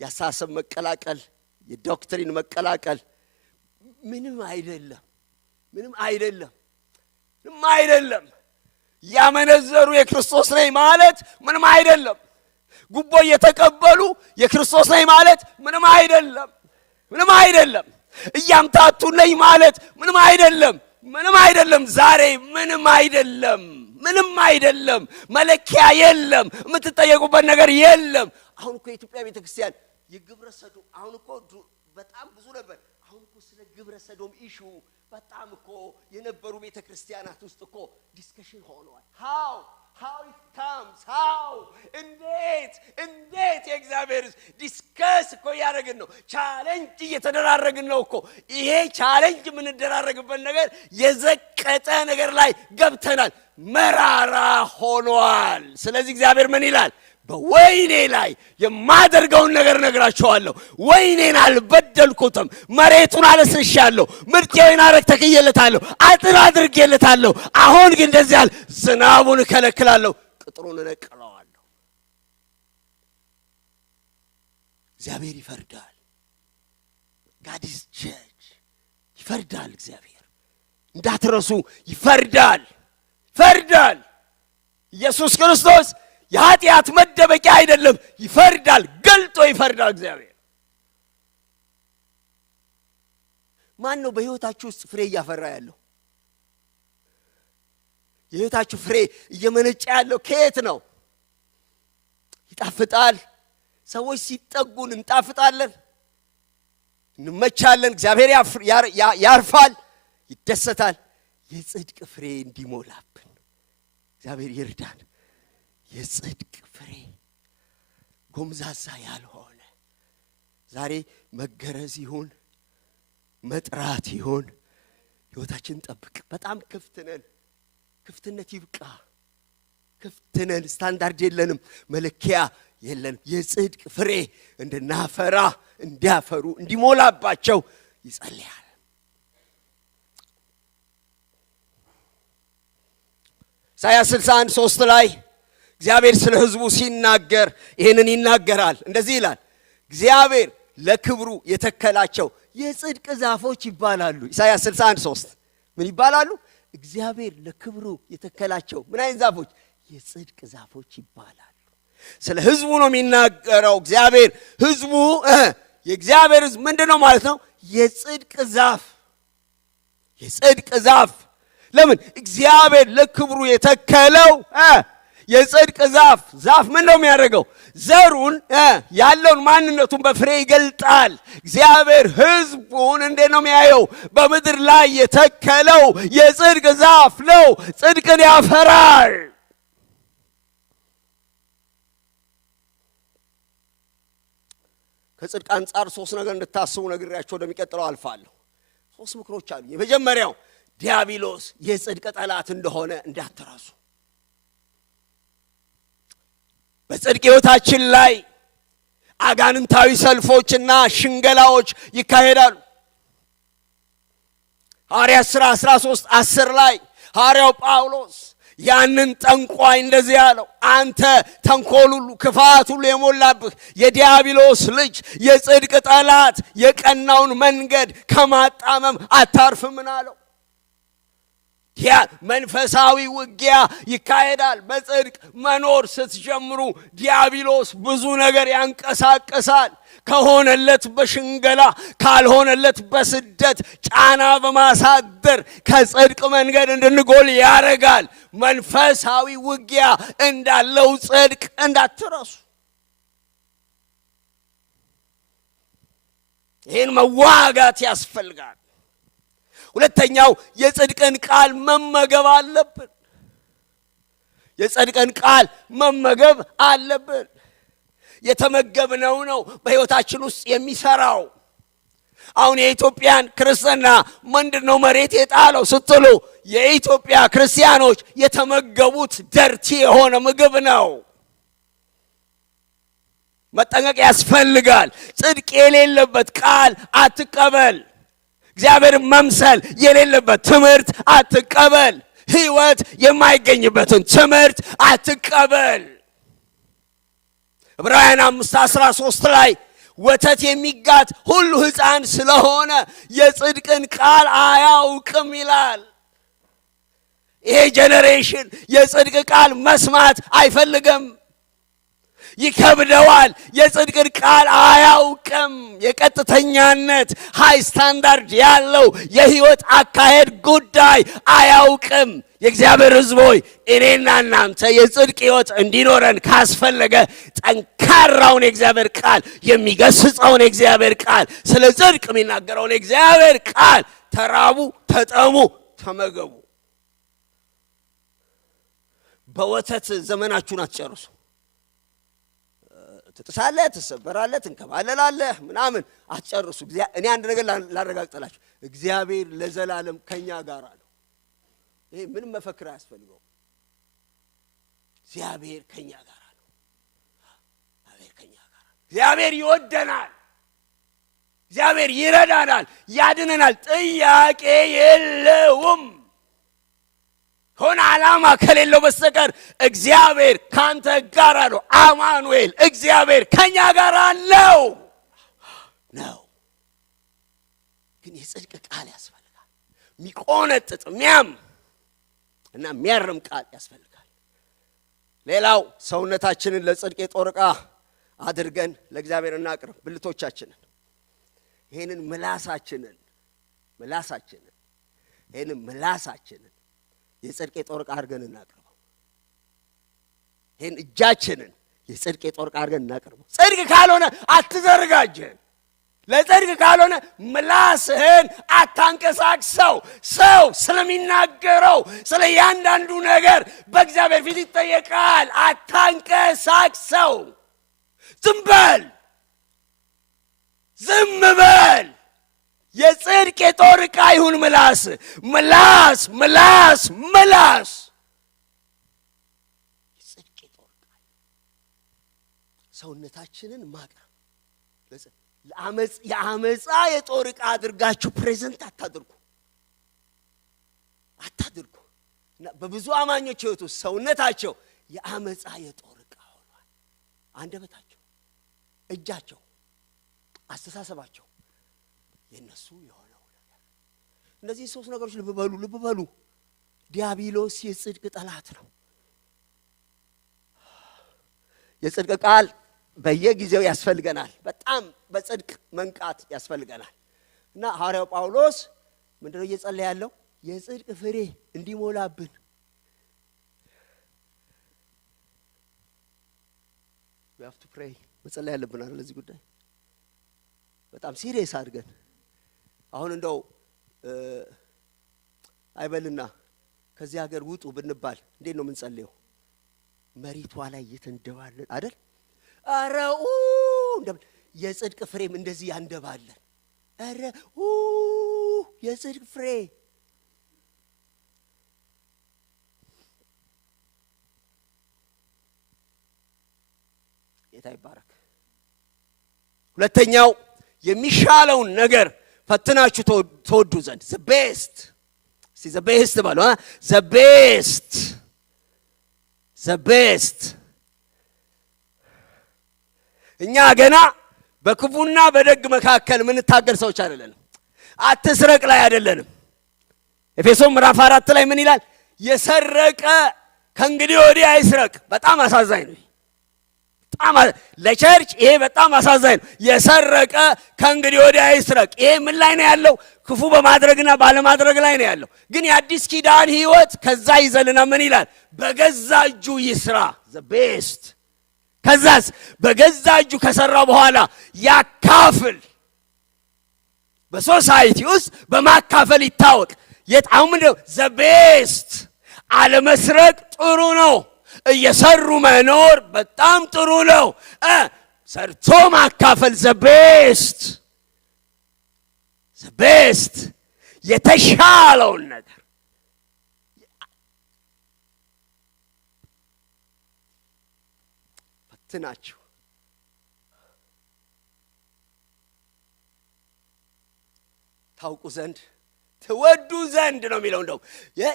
የአስተሳሰብ መቀላቀል፣ የዶክትሪን መቀላቀል ምንም አይደለም። ያመነዘሩ የክርስቶስ ነኝ ማለት ምንም አይደለም። ጉቦ እየተቀበሉ የክርስቶስ ነኝ ማለት ምንም አይደለም። እያምታቱ ነኝ ማለት ምንም አይደለም። ዛሬ ምንም አይደለም። መለኪያ የለም። የምትጠየቁበት ነገር የለም። አሁን እኮ የኢትዮጵያ ቤተክርስቲያን የግብረ ሰዶም አሁን እኮ በጣም ብዙ ነበር። አሁን እኮ ስለ ግብረ ሰዶም ኢሹ በጣም እኮ የነበሩ ቤተክርስቲያናት ውስጥ እኮ ዲስከሽን ሆኗል። how it comes እንዴት የእግዚአብሔር ዲስከስ እኮ ያደረግን ነው። ቻሌንጅ እየተደራረግን ነው እኮ። ይሄ ቻሌንጅ የምንደራረግበት ነገር የዘቀጠ ነገር ላይ ገብተናል። መራራ ሆኗል። ስለዚህ እግዚአብሔር ምን ይላል? በወይኔ ላይ የማደርገውን ነገር ነግራቸዋለሁ። ወይኔን አልበደልኩትም፣ መሬቱን አለስልሻለሁ፣ ምርጥ የወይን አረግ ተክዬለታለሁ፣ አጥር አድርጌለታለሁ። አሁን ግን እንደዚህ ያለ ዝናቡን እከለክላለሁ፣ ቅጥሩን እነቅለዋለሁ። እግዚአብሔር ይፈርዳል። God is judge። ይፈርዳል። እግዚአብሔር እንዳትረሱ ይፈርዳል። ኢየሱስ ክርስቶስ የኃጢአት መደበቂያ አይደለም። ይፈርዳል፣ ገልጦ ይፈርዳል። እግዚአብሔር ማን ነው በሕይወታችሁ ውስጥ ፍሬ እያፈራ ያለው? የሕይወታችሁ ፍሬ እየመነጨ ያለው ከየት ነው? ይጣፍጣል። ሰዎች ሲጠጉን እንጣፍጣለን፣ እንመቻለን። እግዚአብሔር ያርፋል፣ ይደሰታል። የጽድቅ ፍሬ እንዲሞላብን እግዚአብሔር ይርዳን። የጽድቅ ፍሬ ጎምዛዛ ያልሆነ ዛሬ መገረዝ ይሁን መጥራት ይሁን ሕይወታችንን ጠብቅ። በጣም ክፍት ነን። ክፍትነት ይብቃ። ክፍት ነን። ስታንዳርድ የለንም፣ መለኪያ የለንም። የጽድቅ ፍሬ እንድናፈራ እንዲያፈሩ እንዲሞላባቸው ይጸልያል። ኢሳይያስ 61:3 ላይ እግዚአብሔር ስለ ሕዝቡ ሲናገር ይህንን ይናገራል። እንደዚህ ይላል፣ እግዚአብሔር ለክብሩ የተከላቸው የጽድቅ ዛፎች ይባላሉ። ኢሳይያስ 61:3 ምን ይባላሉ? እግዚአብሔር ለክብሩ የተከላቸው ምን አይነት ዛፎች? የጽድቅ ዛፎች ይባላሉ። ስለ ሕዝቡ ነው የሚናገረው። እግዚአብሔር ሕዝቡ የእግዚአብሔር ሕዝብ ምንድነው ማለት ነው? የጽድቅ ዛፍ። የጽድቅ ዛፍ ለምን? እግዚአብሔር ለክብሩ የተከለው የጽድቅ ዛፍ ምን ነው የሚያደርገው? ዘሩን ያለውን ማንነቱን በፍሬ ይገልጣል። እግዚአብሔር ሕዝቡን እንዴት ነው የሚያየው? በምድር ላይ የተከለው የጽድቅ ዛፍ ነው። ጽድቅን ያፈራል። ከጽድቅ አንጻር 3 ነገር እንድታስቡ ነግሬያቸው ወደሚቀጥለው አልፋለሁ። 3 ምክሮች አሉ። የመጀመሪያው ዲያብሎስ የጽድቅ ጠላት እንደሆነ እንዳትረሱ። በጽድቅ ሕይወታችን ላይ አጋንንታዊ ሰልፎችና ሽንገላዎች ይካሄዳሉ። ሐዋርያት ሥራ 13:10 ላይ ሐዋርያው ጳውሎስ ያንን ጠንቋይ እንደዚህ ያለው፣ አንተ ተንኮል ሁሉ ክፋት ሁሉ የሞላብህ የዲያብሎስ ልጅ የጽድቅ ጠላት የቀናውን መንገድ ከማጣመም አታርፍምን አለው። መንፈሳዊ ውጊያ ይካሄዳል። በጽድቅ መኖር ስትጀምሩ ዲያብሎስ ብዙ ነገር ያንቀሳቅሳል። ከሆነለት በሽንገላ ካልሆነለት በስደት ጫና በማሳደር ከጽድቅ መንገድ እንድንጎል ያደርጋል። መንፈሳዊ ውጊያ እንዳለው ጽድቅ እንዳትረሱ። ይህን መዋጋት ያስፈልጋል። ሁለተኛው የጽድቅን ቃል መመገብ አለብን። የጽድቅን ቃል መመገብ አለብን። የተመገብነው ነው በሕይወታችን ውስጥ የሚሰራው። አሁን የኢትዮጵያን ክርስትና ምንድነው መሬት የጣለው ስትሉ፣ የኢትዮጵያ ክርስቲያኖች የተመገቡት ደርቲ የሆነ ምግብ ነው። መጠንቀቅ ያስፈልጋል። ጽድቅ የሌለበት ቃል አትቀበል። እግዚአብሔር መምሰል የሌለበት ትምህርት አትቀበል። ሕይወት የማይገኝበትን ትምህርት አትቀበል። ዕብራውያን 5:13 ላይ ወተት የሚጋት ሁሉ ሕፃን ስለሆነ የጽድቅን ቃል አያውቅም ይላል። ይሄ ጄኔሬሽን የጽድቅ ቃል መስማት አይፈልግም፣ ይከብደዋል። የጽድቅን ቃል አያውቅም። የቀጥተኛነት ሃይ ስታንዳርድ ያለው የሕይወት አካሄድ ጉዳይ አያውቅም። የእግዚአብሔር ሕዝብ ሆይ እኔና እናንተ የጽድቅ ሕይወት እንዲኖረን ካስፈለገ ጠንካራውን የእግዚአብሔር ቃል የሚገስጸውን የእግዚአብሔር ቃል ስለ ጽድቅ የሚናገረውን የእግዚአብሔር ቃል ተራቡ፣ ተጠሙ፣ ተመገቡ። በወተት ዘመናችሁን አትጨርሱ። ትጥሳለህ፣ ትሰበራለህ፣ ትንከባለላለህ ምናምን አትጨርሱ። እኔ አንድ ነገር ላረጋግጥላችሁ፣ እግዚአብሔር ለዘላለም ከኛ ጋር ነው። ይሄ ምንም መፈክር አያስፈልገው። እግዚአብሔር ከኛ ጋር ነው። እግዚአብሔር ከኛ ጋር ነው። እግዚአብሔር ይወደናል። እግዚአብሔር ይረዳናል፣ ያድነናል። ጥያቄ የለውም። ሆነ ዓላማ ከሌለው በስተቀር እግዚአብሔር ካንተ ጋር ነው። አማኑኤል እግዚአብሔር ከኛ ጋር ነው። ግን የጽድቅ ቃል ያስፈልጋል። የሚቆነጥጥ የሚያም እና የሚያርም ቃል ያስፈልጋል። ሌላው ሰውነታችንን ለጽድቅ የጦር ዕቃ አድርገን ለእግዚአብሔር እናቅርብ። ብልቶቻችንን፣ ይሄንን ምላሳችንን የጽድቅ የጦር ዕቃ አድርገን እናቅርበው። ይህን እጃችንን የጽድቅ የጦር ዕቃ አድርገን እናቅርበው። ጽድቅ ካልሆነ አትዘርጋጀን። ለጽድቅ ካልሆነ ምላስህን አታንቀሳቅሰው። ሰው ስለሚናገረው ስለ እያንዳንዱ ነገር በእግዚአብሔር ፊት ይጠየቃል። አታንቀሳቅሰው። ዝም በል፣ ዝም በል። የጽድቅ የጦር ዕቃ ይሁን ምላስ፣ ምላስ፣ ምላስ፣ ምላስ። የጽድቅ የጦር ዕቃ ሰውነታችንን ማቅረብ። የአመፃ የጦር ዕቃ አድርጋችሁ ፕሬዘንት አታድርጉ። እና በብዙ አማኞች ሕይወት ውስጥ ሰውነታቸው የአመፃ የጦር ዕቃ ሆኗል። አንደበታቸው፣ እጃቸው፣ አስተሳሰባቸው የነሱ የሆነው ነገር። እነዚህ ሶስት ነገሮች ልብ በሉ። ዲያብሎስ የጽድቅ ጠላት ነው። የጽድቅ ቃል በየጊዜው ያስፈልገናል። በጣም በጽድቅ መንቃት ያስፈልገናል። እና ሐዋርያው ጳውሎስ ምንድነው እየጸለየ ያለው? የጽድቅ ፍሬ እንዲሞላብን። we have to pray መጸለይ ያለብን አይደል? ለዚህ ጉዳይ በጣም ሲሪየስ አድርገን አሁን እንደው አይበልና ከዚህ ሀገር ውጡ ብንባል እንዴት ነው የምንጸልየው? መሬቷ ላይ እየተንደባለን አይደል? አረው የጽድቅ ፍሬም እንደዚህ ያንደባለን። አረው የጽድቅ ፍሬ ጌታ ይባረክ። ሁለተኛው የሚሻለውን ነገር ፈትናችሁ ተወዱ ዘንድ the best ባሉ the best እኛ ገና በክፉና በደግ መካከል የምንታገል ሰዎች አይደለንም። አትስረቅ ላይ አይደለንም። ኤፌሶን ምዕራፍ 4 ላይ ምን ይላል? የሰረቀ ከእንግዲህ ወዲህ አይስረቅ። በጣም አሳዛኝ ነው። በጣም ለቸርች ይሄ በጣም አሳዛኝ ነው። የሰረቀ ከእንግዲህ ወዲህ አይስረቅ። ይሄ ምን ላይ ነው ያለው? ክፉ በማድረግና ባለማድረግ ላይ ነው ያለው። ግን የአዲስ ኪዳን ሕይወት ከዛ ይዘልና ምን ይላል? በገዛ እጁ ይስራ the best። ከዛስ በገዛ እጁ ከሰራው በኋላ ያካፍል። በሶሳይቲ ውስጥ በማካፈል ይታወቅ። የጣው ምንድነው? the best። አለመስረቅ ጥሩ ነው። እየሰሩ መኖር በጣም ጥሩ ነው። ሰርቶ ማካፈል the best የተሻለውን ነገር ፈትናችሁ ታውቁ ዘንድ ትወዱ ዘንድ ነው የሚለው። እንደው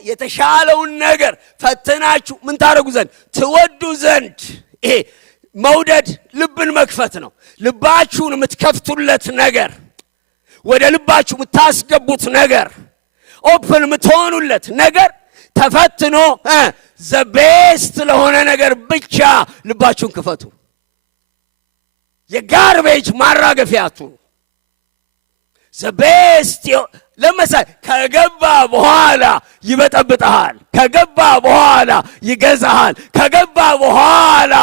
የተሻለውን ነገር ፈትናችሁ ምን ታደርጉ ዘንድ? ትወዱ ዘንድ። ይሄ መውደድ ልብን መክፈት ነው። ልባችሁን የምትከፍቱለት ነገር፣ ወደ ልባችሁ የምታስገቡት ነገር፣ ኦፕን የምትሆኑለት ነገር ተፈትኖ the best ለሆነ ነገር ብቻ ልባችሁን ክፈቱ። የጋርቤጅ ማራገፊያቱ the best ለምሳሌ ከገባ በኋላ ይበጠብጣል፣ ከገባ በኋላ ይገዛሃል፣ ከገባ በኋላ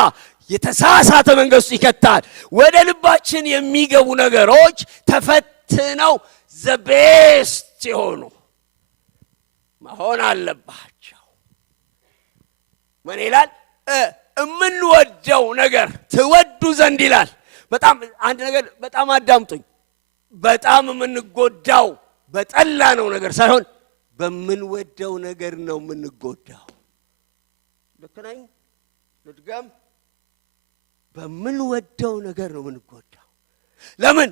የተሳሳተ መንገድ ውስጥ ይከታል። ወደ ልባችን የሚገቡ ነገሮች ተፈትነው the best የሆኑ መሆን አለባቸው። ምን ይላል? የምንወደው ነገር ትወዱ ዘንድ ይላል። በጣም አንድ ነገር በጣም አዳምጡኝ። በጣም የምንጎዳው በጠላ ነው ነገር ሳይሆን በምንወደው ነገር ነው የምንጎዳው። ልክ ነኝ? ልድገም። በምንወደው ነገር ነው የምንጎዳው። ለምን?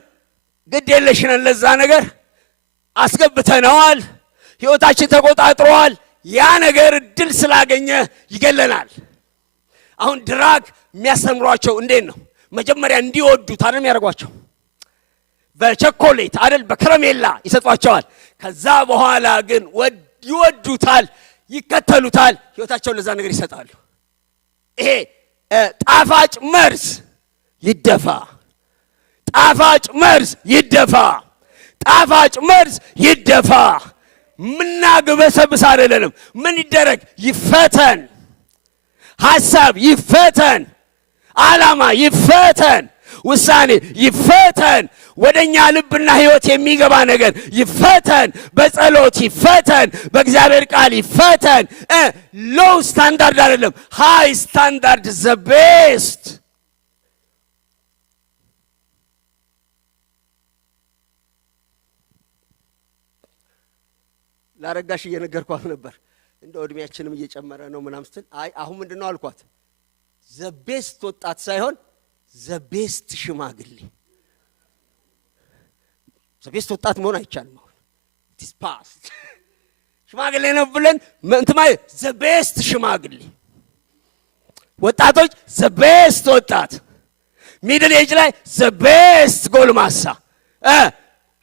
ግድ የለሽ ነን ለዛ ነገር። አስገብተነዋል፣ ሕይወታችን ተቆጣጥሯል። ያ ነገር እድል ስላገኘ ይገለናል። አሁን ድራግ የሚያስተምሯቸው እንዴት ነው? መጀመሪያ እንዲወዱት አይደል ያደርጓቸው? በቸኮሌት አይደል በከረሜላ ይሰጧቸዋል። ከዛ በኋላ ግን ይወዱታል፣ ይከተሉታል፣ ሕይወታቸውን ለዛ ነገር ይሰጣሉ። ይሄ ጣፋጭ መርዝ ይደፋ፣ ጣፋጭ መርዝ ይደፋ፣ ጣፋጭ መርዝ ይደፋ። ምናግበሰብስ አይደለም። ምን ይደረግ? ይፈተን። ሐሳብ ይፈተን። ዓላማ ይፈተን። ውሳኔ ይፈተን። ወደኛ ልብና ሕይወት የሚገባ ነገር ይፈተን። በጸሎት ይፈተን። በእግዚአብሔር ቃል ይፈተን። ሎው ስታንዳርድ አይደለም፣ ሃይ ስታንዳርድ ዘ ቤስት። ላረጋሽ እየነገርኳት ነበር። እንደው እድሜያችንም እየጨመረ ነው ምናምን ስትል አይ አሁን ምንድነው አልኳት፣ ዘ ቤስት ወጣት ሳይሆን ዘ ቤስት ሽማግሌ። ዘ ቤስት ወጣት መሆን አይቻልም። አሁን ኢትስ ፓስት። ሽማግሌ ነው ብለን እንትማይ ዘ ቤስት ሽማግሌ። ወጣቶች ዘ ቤስት ወጣት፣ ሚድል ኤጅ ላይ ዘ ቤስት ጎልማሳ፣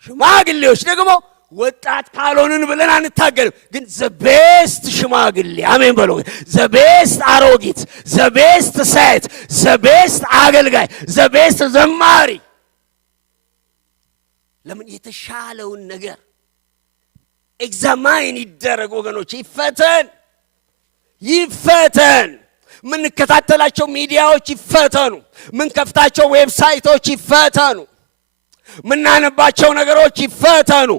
ሽማግሌዎች ደግሞ ወጣት ካልሆንን ብለን አንታገልም፣ ግን ዘ ቤስት ሽማግሌ። አሜን በሉ። ዘ ቤስት አሮጊት፣ ዘ ቤስት ሴት፣ ዘ ቤስት አገልጋይ፣ ዘ ቤስት ዘማሪ። ለምን? የተሻለውን ነገር ኤግዛማይን ይደረግ ወገኖች። ይፈተን ይፈተን። ምንከታተላቸው ሚዲያዎች ይፈተኑ። ምንከፍታቸው ዌብሳይቶች ይፈተኑ። ምናነባቸው ነገሮች ይፈተኑ።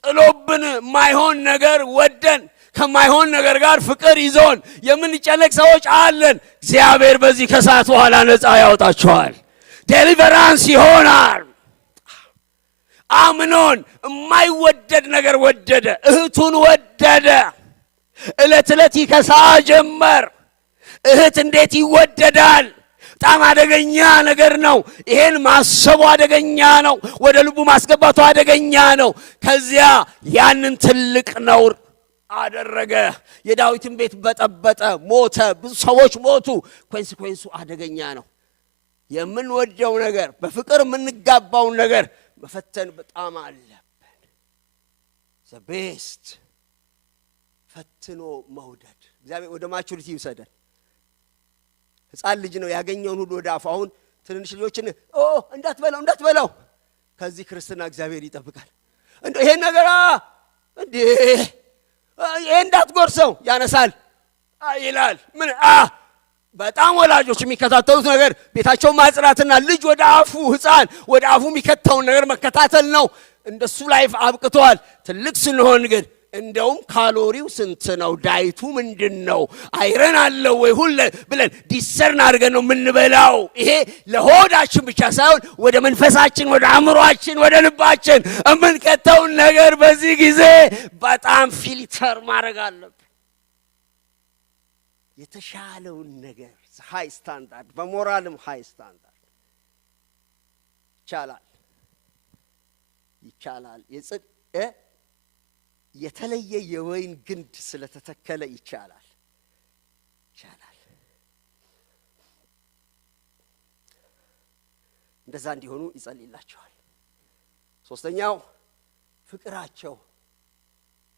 ጥሎብን ማይሆን ነገር ወደን ከማይሆን ነገር ጋር ፍቅር ይዞን የምንጨነቅ ሰዎች አለን። እግዚአብሔር በዚህ ከሰዓት በኋላ ነፃ ያወጣችኋል። ዴሊቨራንስ ይሆናል። አምኖን የማይወደድ ነገር ወደደ፣ እህቱን ወደደ። ዕለት ዕለት ይከሳ ጀመር። እህት እንዴት ይወደዳል? በጣም አደገኛ ነገር ነው። ይሄን ማሰቡ አደገኛ ነው። ወደ ልቡ ማስገባቱ አደገኛ ነው። ከዚያ ያንን ትልቅ ነውር አደረገ። የዳዊትን ቤት በጠበጠ፣ ሞተ፣ ብዙ ሰዎች ሞቱ። ኮንሲኩዌንሱ አደገኛ ነው። የምንወደው ነገር፣ በፍቅር የምንጋባውን ነገር መፈተን በጣም አለብን። ዘ ቤስት ፈትኖ መውደድ። እግዚአብሔር ወደ ማቹሪቲ ይውሰደን። ሕፃን ልጅ ነው ያገኘውን ሁሉ ወደ አፉ። አሁን ትንንሽ ልጆችን እንዳትበላው። ከዚህ ክርስትና እግዚአብሔር ይጠብቃል። እንደው ይሄን ነገር ይሄ እንዳትጎርሰው ያነሳል ይላል። ምን በጣም ወላጆች የሚከታተሉት ነገር ቤታቸውን ማጽዳትና ልጅ ወደ አፉ፣ ሕፃን ወደ አፉ የሚከተውን ነገር መከታተል ነው። እንደሱ ላይፍ አብቅተዋል። ትልቅ ስንሆን ግን እንደውም ካሎሪው ስንት ነው? ዳይቱ ምንድነው? አይረን አለው ወይ ሁሉ ብለን ዲሰርን አድርገን ነው የምንበላው። ይሄ ለሆዳችን ብቻ ሳይሆን ወደ መንፈሳችን፣ ወደ አእምሮአችን፣ ወደ ልባችን የምንከተውን ነገር በዚህ ጊዜ በጣም ፊልተር ማድረግ አለብን። የተሻለውን ነገር ሃይ ስታንዳርድ፣ በሞራልም ሃይ ስታንዳርድ ይቻላል። የተለየ የወይን ግንድ ስለተተከለ ይቻላል። እንደዛ እንዲሆኑ ይጸልይላቸዋል። ሶስተኛው ፍቅራቸው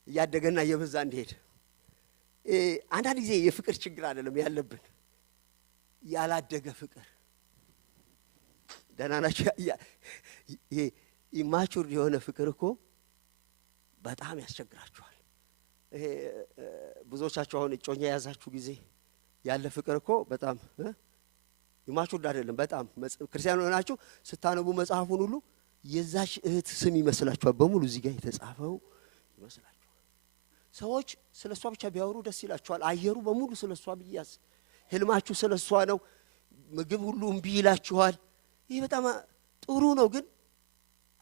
እያደገና እየበዛ እንዲሄድ። አንዳንድ ጊዜ የፍቅር ችግር አይደለም ያለብን፣ ያላደገ ፍቅር። ደህና ናቸው። ይሄ ኢማቹር የሆነ ፍቅር እኮ በጣም ያስቸግራችኋል። ይሄ ብዙዎቻችሁ አሁን እጮኛ የያዛችሁ ጊዜ ያለ ፍቅር እኮ በጣም ኢማቹር አይደለም። በጣም ክርስቲያን ሆናችሁ ስታነቡ መጽሐፉን ሁሉ የዛች እህት ስም ይመስላችኋል። በሙሉ እዚህ ጋር የተጻፈው ይመስላችኋል። ሰዎች ስለሷ ብቻ ቢያወሩ ደስ ይላችኋል። አየሩ በሙሉ ስለሷ ቢያዝ፣ ህልማችሁ ስለሷ ነው። ምግብ ሁሉ እምቢ ይላችኋል። ይሄ በጣም ጥሩ ነው፣ ግን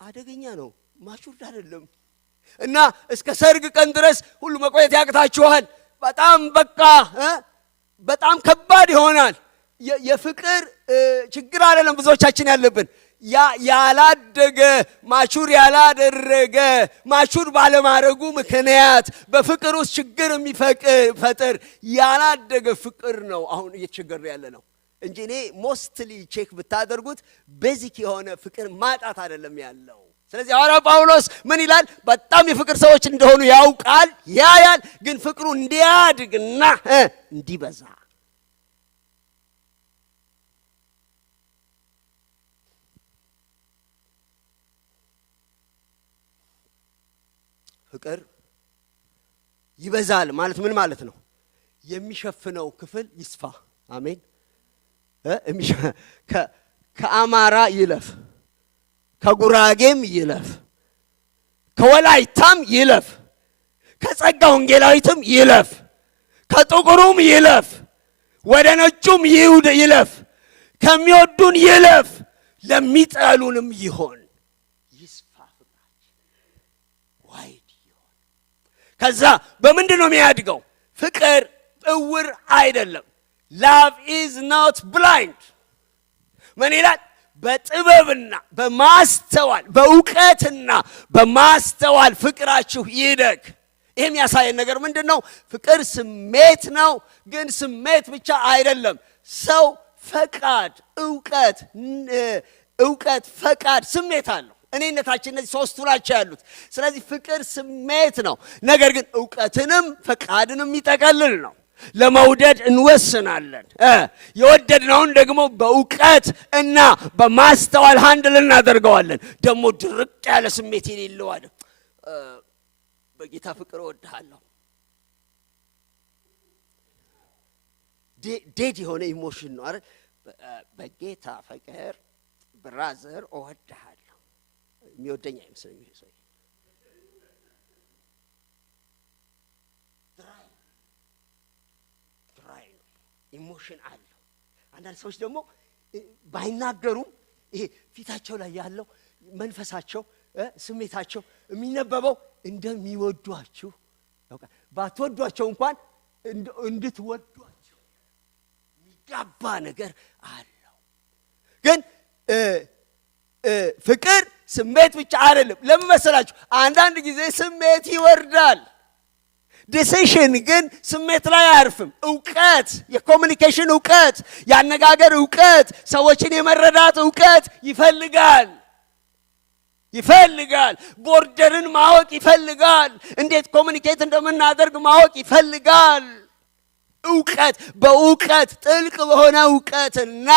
አደገኛ ነው። ማቹር አይደለም። እና እስከ ሰርግ ቀን ድረስ ሁሉ መቆየት ያቅታችኋል። በጣም ከባድ ይሆናል። የፍቅር ችግር አይደለም ብዙዎቻችን ያለብን፣ ያላደገ ማቹር ያላደረገ ማቹር ባለማድረጉ ምክንያት በፍቅር ውስጥ ችግር የሚፈጥር ያላደገ ፍቅር ነው አሁን እየተቸገረ ያለ ነው እንጂ እኔ ሞስትሊ ቼክ ብታደርጉት ቤዚክ የሆነ ፍቅር ማጣት አይደለም ያለው። ስለዚህ ሐዋርያው ጳውሎስ ምን ይላል? በጣም የፍቅር ሰዎች እንደሆኑ ያውቃል፣ ያያል፣ ግን ፍቅሩ እንዲያድግና እንዲበዛ ፍቅር ይበዛል ማለት ምን ማለት ነው? የሚሸፍነው ክፍል ይስፋ። አሜን። ከአማራ ይለፍ፣ ከጉራጌም ይለፍ፣ ከወላይታም ይለፍ፣ ከጸጋ ወንጌላዊትም ይለፍ፣ ከጥቁሩም ይለፍ፣ ወደ ነጩም ይለፍ፣ ከሚወዱን ይለፍ፣ ለሚጠሉንም ይሆን ይስፋ ፍቅራችን ዋይድ ይሆን። ከዛ በምንድን ነው የሚያድገው? ፍቅር እውር አይደለም። love is not blind። ምን ይላል? በጥበብና በማስተዋል በእውቀትና በማስተዋል ፍቅራችሁ ይደግ። ይሄ የሚያሳየን ነገር ምንድን ነው? ፍቅር ስሜት ነው፣ ግን ስሜት ብቻ አይደለም። ሰው ፈቃድ፣ እውቀት፣ ፈቃድ፣ ስሜት አለው። እኔነታችን እነዚህ ሶስቱ ናቸው ያሉት። ስለዚህ ፍቅር ስሜት ነው፣ ነገር ግን እውቀትንም ፈቃድንም የሚጠቀልል ነው። ለመውደድ እንወስናለን። የወደድነውን ደግሞ በእውቀት እና በማስተዋል ሃንድል እናደርገዋለን። ደግሞ ድርቅ ያለ ስሜት የሌለው አይደል። በጌታ ፍቅር እወድሃለሁ፣ ዴድ የሆነ ኢሞሽን ነው አይደል። በጌታ ፍቅር ብራዘር እወድሃለሁ። የሚወደኝ አይመስለኝም ይሄ ሰው። ድራይ ነው፣ ኢሞሽን አለው። አንዳንድ ሰዎች ደግሞ ባይናገሩም ይሄ ፊታቸው ላይ ያለው መንፈሳቸው፣ ስሜታቸው የሚነበበው እንደሚወዷችሁ ያውቃል። ባትወዷቸው እንኳን እንድትወዷቸው የሚጋባ ነገር አለው። ግን ፍቅር ስሜት ብቻ አይደለም። ለምን መሰላችሁ? አንዳንድ ጊዜ ስሜት ይወርዳል። ዲሲሽን ግን ስሜት ላይ አያርፍም። እውቀት፣ የኮሙኒኬሽን እውቀት፣ የአነጋገር እውቀት፣ ሰዎችን የመረዳት እውቀት ይፈልጋል። ቦርደርን ማወቅ ይፈልጋል። እንዴት ኮሙኒኬት እንደምናደርግ ማወቅ ይፈልጋል። በእውቀት ጥልቅ በሆነ እውቀትና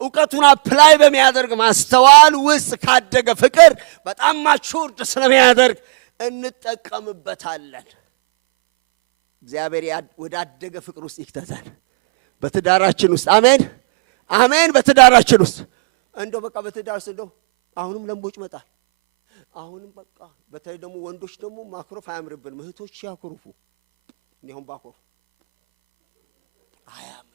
እውቀቱን አፕላይ በሚያደርግ ማስተዋል ውስጥ ካደገ ፍቅር በጣም ማቹርድ ስለሚያደርግ እንጠቀምበታለን። እግዚአብሔር ወዳደገ ፍቅር ውስጥ ይክተታል። በትዳራችን ውስጥ አሜን። በትዳራችን ውስጥ እንደው በቃ በትዳር ውስጥ እንደው አሁንም ለምቦጭ መጣል። አሁንም በቃ በተለይ ደግሞ ወንዶች ደግሞ ማክሮፍ አያምርብንም። እህቶች ያኮርፉ፣ እኔም ባኮርፍ አያምርም።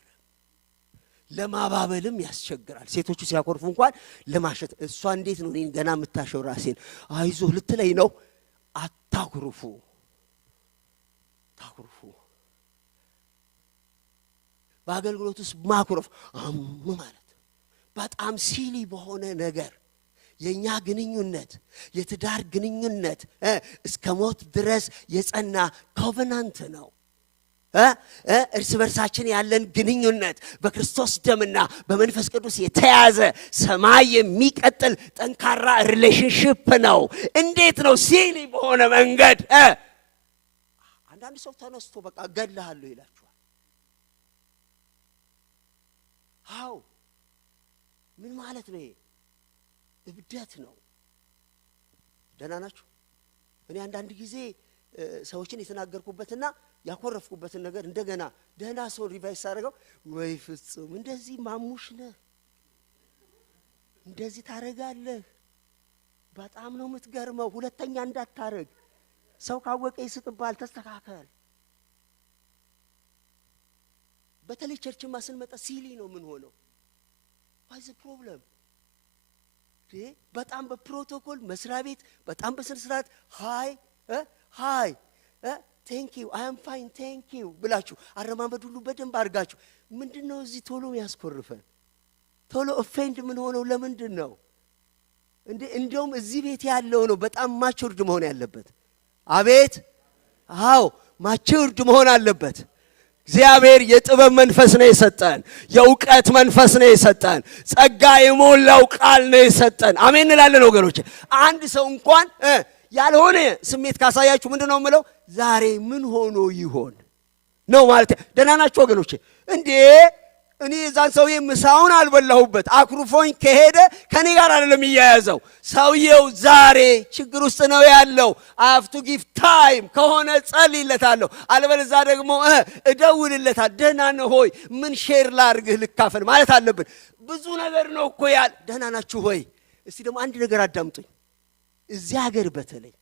ለማባበልም ያስቸግራል። ሴቶቹ ሲያኮርፉ እንኳን ለማሸት እሷ እንዴት ነው እኔን ገና የምታሸው ራሴን አይዞ ልትለይ ነው። አታኩርፉ። በአገልግሎት ውስጥ ማኩረፍ ማለት በጣም ሲሊ በሆነ ነገር የኛ ግንኙነት የትዳር ግንኙነት እስከ ሞት ድረስ የጸና ኮቨናንት ነው። እርስ በርሳችን ያለን ግንኙነት በክርስቶስ ደምና በመንፈስ ቅዱስ የተያዘ ሰማይ የሚቀጥል ጠንካራ ሪሌሽንሺፕ ነው። እንዴት ነው? ሲሊ በሆነ መንገድ አንዳንድ ሰው ተነስቶ በቃ እገድልሃለሁ ይላችኋል። አው ምን ማለት ነው? ይሄ እብደት ነው። ደህና ናችሁ? እኔ አንዳንድ ጊዜ ሰዎችን የተናገርኩበትና ያኮረፍኩበትን ነገር እንደገና ደህና ሰው ሪቫይስ አደረገው። ወይ ፍጹም እንደዚህ ማሙሽ ነህ፣ እንደዚህ ታረጋለህ፣ በጣም ነው የምትገርመው፣ ሁለተኛ እንዳታረግ፣ ሰው ካወቀ ይስቅባል፣ ተስተካከል። በተለይ ቸርችማ ስንመጣ ሲሊ ነው ምን ሆነው ዋይዝ ፕሮብለም። በጣም በፕሮቶኮል መስሪያ ቤት በጣም በስርዓት ሃይ ቴንክ ዩ አይ አም ፋይን ቴንክ ዩ ብላችሁ አረማመድ ሁሉ በደንብ አድርጋችሁ ምንድነው እዚህ ቶሎ ያስኮርፈን? ቶሎ ኦፌንድ ምን ሆነው ለምንድን ነው እንዴ? እንደውም እዚህ ቤት ያለው ነው በጣም ማቹርድ መሆን ያለበት። አቤት አዎ ማቹርድ መሆን አለበት። እግዚአብሔር የጥበብ መንፈስ ነው የሰጠን፣ የእውቀት መንፈስ ነው የሰጠን፣ ጸጋ የሞላው ቃል ነው የሰጠን። አሜን እንላለን ወገኖች። አንድ ሰው እንኳን ያልሆነ ስሜት ካሳያችሁ ምንድነው የምለው? ዛሬ ምን ሆኖ ይሆን ነው ማለት። ደህና ናችሁ ወገኖች? እንዴ እኔ የዛን ሰውዬ ምሳውን አልበላሁበት አክሩፎኝ ከሄደ ከኔ ጋር አይደለም ይያያዘው። ሰውዬው ዛሬ ችግር ውስጥ ነው ያለው። አፍቱ ጊቭ ታይም ከሆነ ጸልይለታለሁ፣ አለበለዚያ ደግሞ እደውልለታለሁ። ደህና ነህ ሆይ ምን ሼር ላድርግህ ልካፈል ማለት አለብን። ብዙ ነገር ነው እኮ ያል። ደህና ናችሁ ሆይ? እስቲ ደግሞ አንድ ነገር አዳምጡኝ። እዚህ ሀገር በተለይ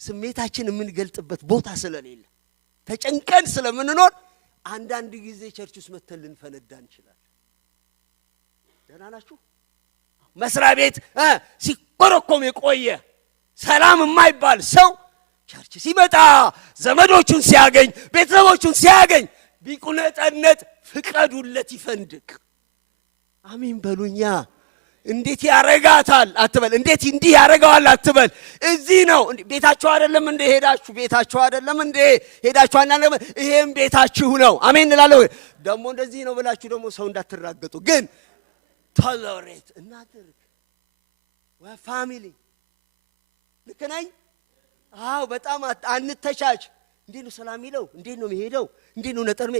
ስሜታችን የምንገልጥበት ቦታ ስለሌለ ተጨንቀን ስለምንኖር አንዳንድ ጊዜ ቸርች ውስጥ መተን ልንፈነዳ እንችላለን። ደህና ናችሁ? መስሪያ ቤት ሲኮረኮም የቆየ ሰላም የማይባል ሰው ቸርች ሲመጣ ዘመዶቹን ሲያገኝ ቤተሰቦቹን ሲያገኝ ቢቁነጠነጥ ፍቀዱለት ይፈንድቅ። አሜን በሉኛ። እንዴት ያረጋታል አትበል። እንዴት እንዲህ ያረጋዋል አትበል። እዚህ ነው ቤታችሁ አይደለም እንደ ሄዳችሁ ቤታችሁ አይደለም እንደ ሄዳችሁ አናለ ይሄም ቤታችሁ ነው። አሜን እንላለሁ። ደግሞ እንደዚህ ነው ብላችሁ ደግሞ ሰው እንዳትራገጡ ግን ቶለሬት እናድርግ። ፋሚሊ ልክ ነኝ? አዎ በጣም አንተቻች። እንዴት ነው ሰላም ይለው? እንዴት ነው የሚሄደው? እንዴት ነው ነጠርሜ?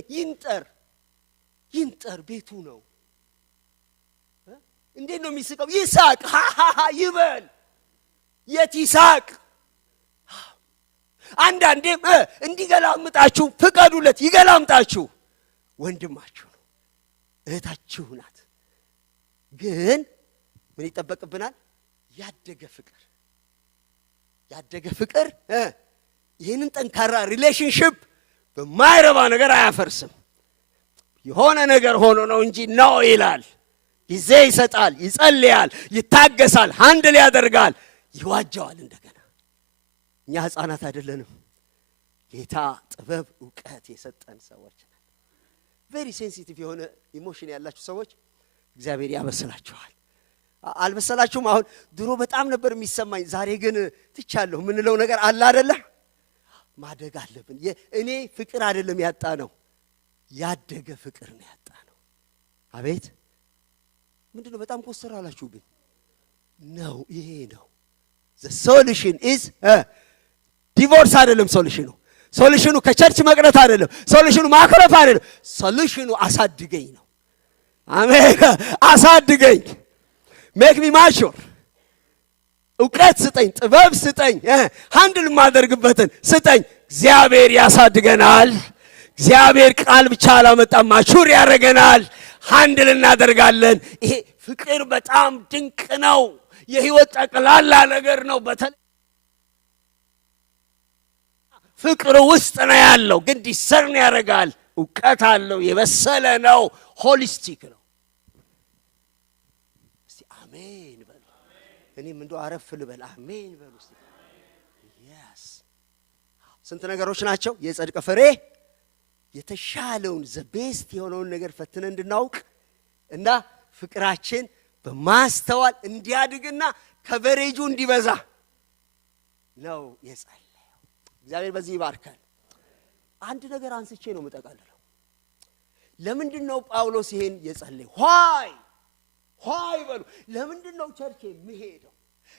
ይንጠር ቤቱ ነው። እንዴት ነው የሚስቀው? ይሳቅ ይበል። የት ይሳቅ? አንዳንዴም እንዲገላምጣችሁ ፍቀዱለት ይገላምጣችሁ። ወንድማችሁ ነው፣ እህታችሁ ናት። ግን ምን ይጠበቅብናል? ያደገ ፍቅር ይህንን ጠንካራ ሪሌሽንሽፕ በማይረባ ነገር አያፈርስም። የሆነ ነገር ሆኖ ነው እንጂ ነው ይላል። ጊዜ ይሰጣል፣ ይጸልያል፣ ይታገሳል፣ ሃንድል ያደርጋል፣ ይዋጀዋል። እንደገና እኛ ሕፃናት አይደለንም። ጌታ ጥበብ ዕውቀት የሰጠን ሰዎች ነን። ቬሪ ሴንሲቲቭ የሆነ ኢሞሽን ያላችሁ ሰዎች እግዚአብሔር ያበስላችኋል። አልበሰላችሁም? አሁን ድሮ በጣም ነበር የሚሰማኝ፣ ዛሬ ግን ትቻለሁ ምንለው ነገር አለ አይደለ? ማደግ አለብን። እኔ ፍቅር አይደለም ያጣ ነው፣ ያደገ ፍቅር ነው ያጣ ነው። አቤት ምንድነው? በጣም ኮስተር አላችሁብኝ ነው። ይሄ ነው the solution is ዲቮርስ አይደለም ሶሉሽኑ። ሶሉሽኑ ከቸርች መቅረት አይደለም። ሶሉሽኑ ማክረፍ አይደለም። ሶሉሽኑ አሳድገኝ ነው። አሜን። አሳድገኝ፣ ሜክ ሚ ማቹር፣ ዕውቀት ስጠኝ፣ ጥበብ ስጠኝ፣ ሃንድል ማደርግበትን ስጠኝ። እግዚአብሔር ያሳድገናል። እግዚአብሔር ቃል ብቻ አላመጣም፣ ማቹር ያደርገናል። ሃንድል እናደርጋለን። ይሄ ፍቅር በጣም ድንቅ ነው። የህይወት ጠቅላላ ነገር ነው። በተለይ ፍቅር ውስጥ ነው ያለው፣ ግን ዲሰርን ያደርጋል። ዕውቀት አለው፣ የበሰለ ነው፣ ሆሊስቲክ ነው። እስቲ አሜን በሉ። እኔም እንደው አረፍ ልበል። አሜን በሉ እስቲ። yes ስንት ነገሮች ናቸው የጽድቅ ፍሬ? የተሻለውን ዘቤስት የሆነውን ነገር ፈትነን እንድናውቅ እና ፍቅራችን በማስተዋል እንዲያድግና ከቨሬጁ እንዲበዛ ነው የጸለየው። እግዚአብሔር በዚህ ይባርካል። አንድ ነገር አንስቼ ነው የምጠቃልለው። ለምንድን ነው ጳውሎስ ይሄን የጸለየው? ሆይ በሉ። ለምንድን ነው ቸርች የምሄደው?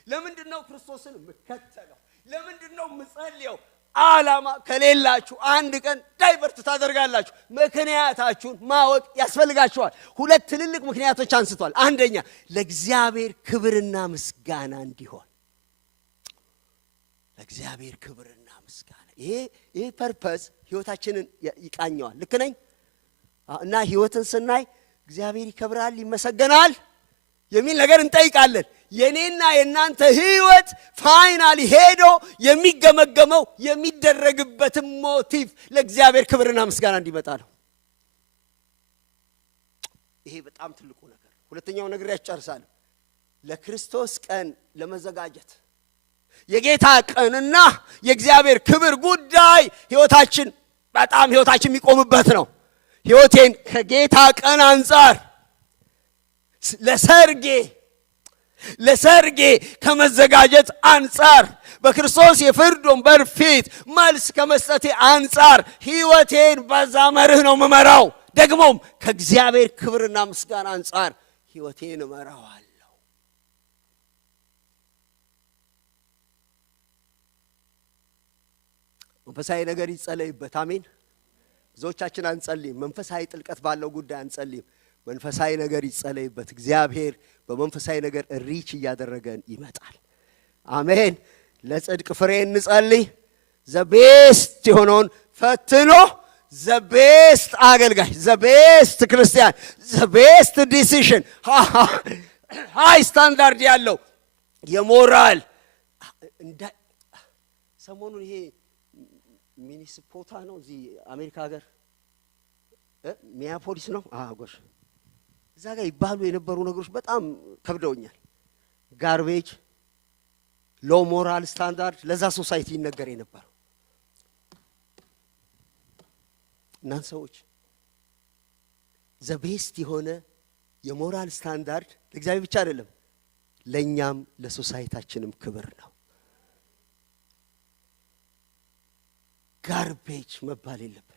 ለምንድን ነው ክርስቶስን የምከተለው? ለምንድን ነው የምጸልየው? ዓላማ ከሌላችሁ አንድ ቀን ዳይቨርት ታደርጋላችሁ። ምክንያታችሁን ማወቅ ያስፈልጋችኋል። ሁለት ትልልቅ ምክንያቶች አንስቷል። አንደኛ ለእግዚአብሔር ክብርና ምስጋና እንዲሆን፣ ለእግዚአብሔር ክብርና ምስጋና። ይሄ ፐርፐዝ ህይወታችንን ይቃኘዋል። ልክ ነኝ? እና ህይወትን ስናይ እግዚአብሔር ይከብራል፣ ይመሰገናል የሚል ነገር እንጠይቃለን። የኔና የናንተ ህይወት ፋይናሊ ሄዶ የሚገመገመው የሚደረግበት ሞቲቭ ለእግዚአብሔር ክብርና ምስጋና እንዲመጣ ነው። ይሄ በጣም ትልቁ ነገር። ሁለተኛው ነገር ያጨርሳል። ለክርስቶስ ቀን ለመዘጋጀት የጌታ ቀንና የእግዚአብሔር ክብር ጉዳይ ህይወታችን የሚቆምበት ነው። ህይወቴን ከጌታ ቀን አንፃር ለሰርጌ ከመዘጋጀት አንፃር በክርስቶስ የፍርድ ወንበር ፊት መልስ ከመስጠቴ አንፃር ህይወቴን በዛ መርህ ነው መመራው። ደግሞም ከእግዚአብሔር ክብርና ምስጋና አንፃር ህይወቴን እመራዋለሁ። መንፈሳዊ ነገር ይጸለይበት። አሜን። ብዙዎቻችን አንጸልይም። መንፈሳዊ ጥልቀት ባለው ጉዳይ አንጸልይም። መንፈሳዊ ነገር ይጸለይበት። እግዚአብሔር በመንፈሳዊ ነገር ሪች እያደረገን ይመጣል። አሜን። ለጽድቅ ፍሬ እንጸልይ። ዘቤስት የሆነውን ፈትኖ ዘቤስት አገልጋይ፣ ዘቤስት ክርስቲያን፣ ዘቤስት ዲሲሽን፣ ሃይ ስታንዳርድ ያለው የሞራል ሰሞኑን ይሄ ሚኒሶታ ነው እዚህ አሜሪካ ሀገር ሚያፖሊስ ነው ጎሽ፣ እዛ ጋር ይባሉ የነበሩ ነገሮች በጣም ከብደውኛል። ጋርቤጅ፣ ሎ ሞራል ስታንዳርድ፣ ለዛ ሶሳይቲ ይነገር የነበረው እናንተ ሰዎች ዘቤስት የሆነ የሞራል ስታንዳርድ ለእግዚአብሔር ብቻ አይደለም ለኛም ለሶሳይታችንም ክብር ነው። ጋርቤጅ መባል የለብንም።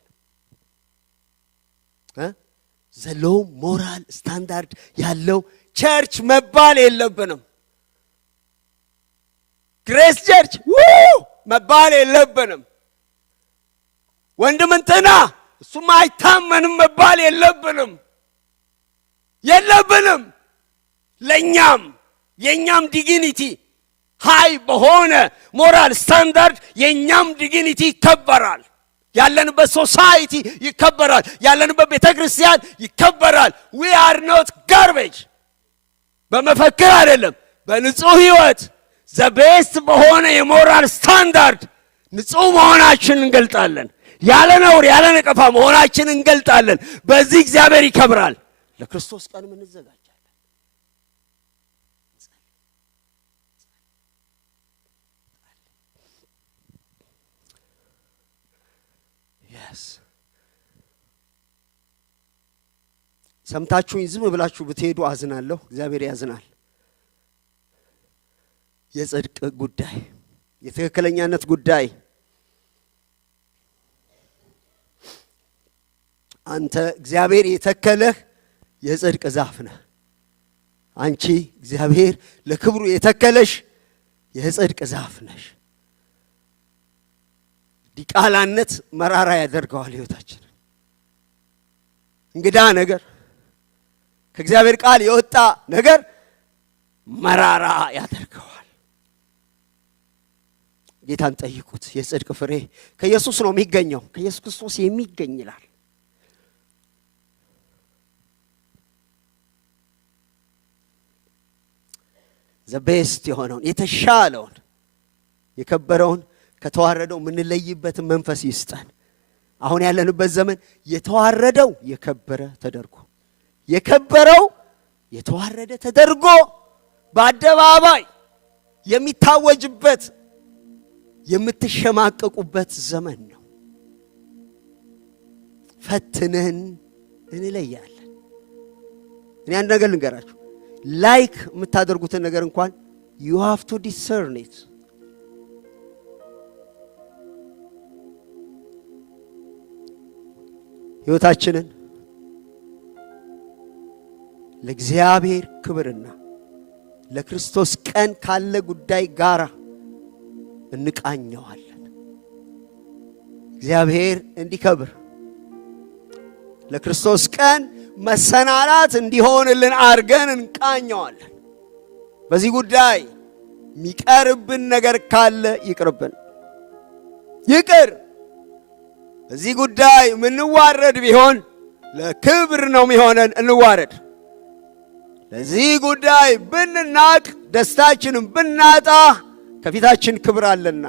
ዘሎ ሞራል ስታንዳርድ ያለው ቸርች መባል የለብንም። ግሬስ ቸርች መባል የለብንም። ወንድም እንትና እሱም አይታመንም መባል የለብንም። ለኛም የኛም ዲግኒቲ ሃይ በሆነ ሞራል ስታንዳርድ የኛም ዲግኒቲ ይከበራል። ያለንበት ሶሳይቲ ይከበራል። ያለንበት ቤተክርስቲያን ይከበራል። we are not garbage። በመፈክር አይደለም፣ በንጹህ ህይወት ዘቤስት በሆነ የሞራል ስታንዳርድ ንጹህ መሆናችንን እንገልጣለን። ያለ ነውር ያለ ነቀፋ መሆናችንን እንገልጣለን። በዚህ እግዚአብሔር ይከብራል። ለክርስቶስ ቀን ምን እንዘጋጃለን? ሰምታችሁኝ ዝም ብላችሁ ብትሄዱ አዝናለሁ። እግዚአብሔር ያዝናል። የጽድቅ ጉዳይ፣ የትክክለኛነት ጉዳይ አንተ እግዚአብሔር የተከለህ የጽድቅ ዛፍ ነህ። አንቺ እግዚአብሔር ለክብሩ የተከለሽ የጽድቅ ዛፍ ነሽ። ዲቃላነት መራራ ያደርገዋል ህይወታችንን። እንግዳ ነገር ከእግዚአብሔር ቃል የወጣ ነገር መራራ ያደርገዋል። ጌታን ጠይቁት። የጽድቅ ፍሬ ከኢየሱስ ነው የሚገኘው፣ ከኢየሱስ ክርስቶስ የሚገኝ ይላል። ዘቤስት የሆነውን የተሻለውን የከበረውን ከተዋረደው የምንለይበትን መንፈስ ይስጠን። አሁን ያለንበት ዘመን የተዋረደው የከበረ ተደርጎ የከበረው የተዋረደ ተደርጎ በአደባባይ የሚታወጅበት የምትሸማቀቁበት ዘመን ነው። ፈትነን እንለያለን። እኔ አንድ ነገር ልንገራችሁ፣ ላይክ የምታደርጉትን ነገር እንኳን you have to discern it። ሕይወታችንን ለእግዚአብሔር ክብርና ለክርስቶስ ቀን ካለ ጉዳይ ጋር እንቃኘዋለን። እግዚአብሔር እንዲከብር ለክርስቶስ ቀን መሰናናት እንዲሆንልን አርገን እንቃኘዋለን። በዚህ ጉዳይ የሚቀርብን ነገር ካለ ይቅርብን፣ ይቅር። በዚህ ጉዳይ ምንዋረድ ቢሆን ለክብር ነው የሚሆነን፣ እንዋረድ። ለዚህ ጉዳይ ብንናቅ ደስታችንን ብናጣ ከፊታችን ክብር አለና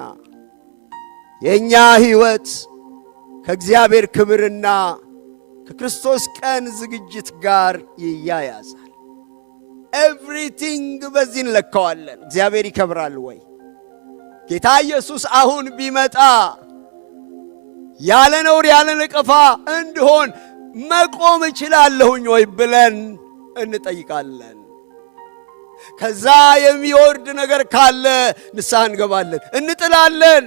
የኛ ህይወት ከእግዚአብሔር ክብርና ከክርስቶስ ቀን ዝግጅት ጋር ይያያዛል። ኤቭሪቲንግ በዚህ እንለካዋለን። እግዚአብሔር ይከብራል ወይ? ጌታ ኢየሱስ አሁን ቢመጣ ያለ ነውር ያለ ነቀፋ እንድሆን መቆም እችላለሁኝ ወይ ብለን እንጠይቃለን። ከዛ የሚወርድ ነገር ካለ ንስሐ እንገባለን፣ እንጥላለን።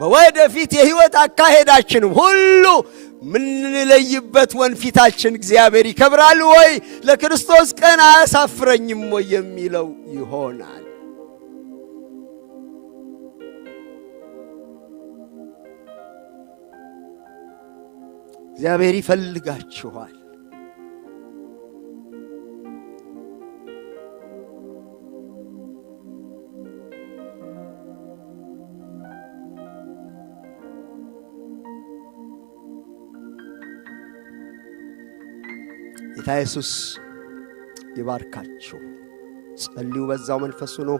በወደፊት የህይወት አካሄዳችንም ሁሉ ምንለይበት ወንፊታችን እግዚአብሔር ይከብራል ወይ፣ ለክርስቶስ ቀን አያሳፍረኝም ወይ የሚለው ይሆናል። እግዚአብሔር ይፈልጋችኋል። ጌታ ኢየሱስ ይባርካችሁ። ጸልዩ። በዛው መንፈሱ ነው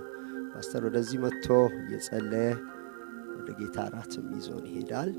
ፓስተር ወደዚህ መጥቶ እየጸለየ ወደ ጌታ ራትም ይዞን ይሄዳል።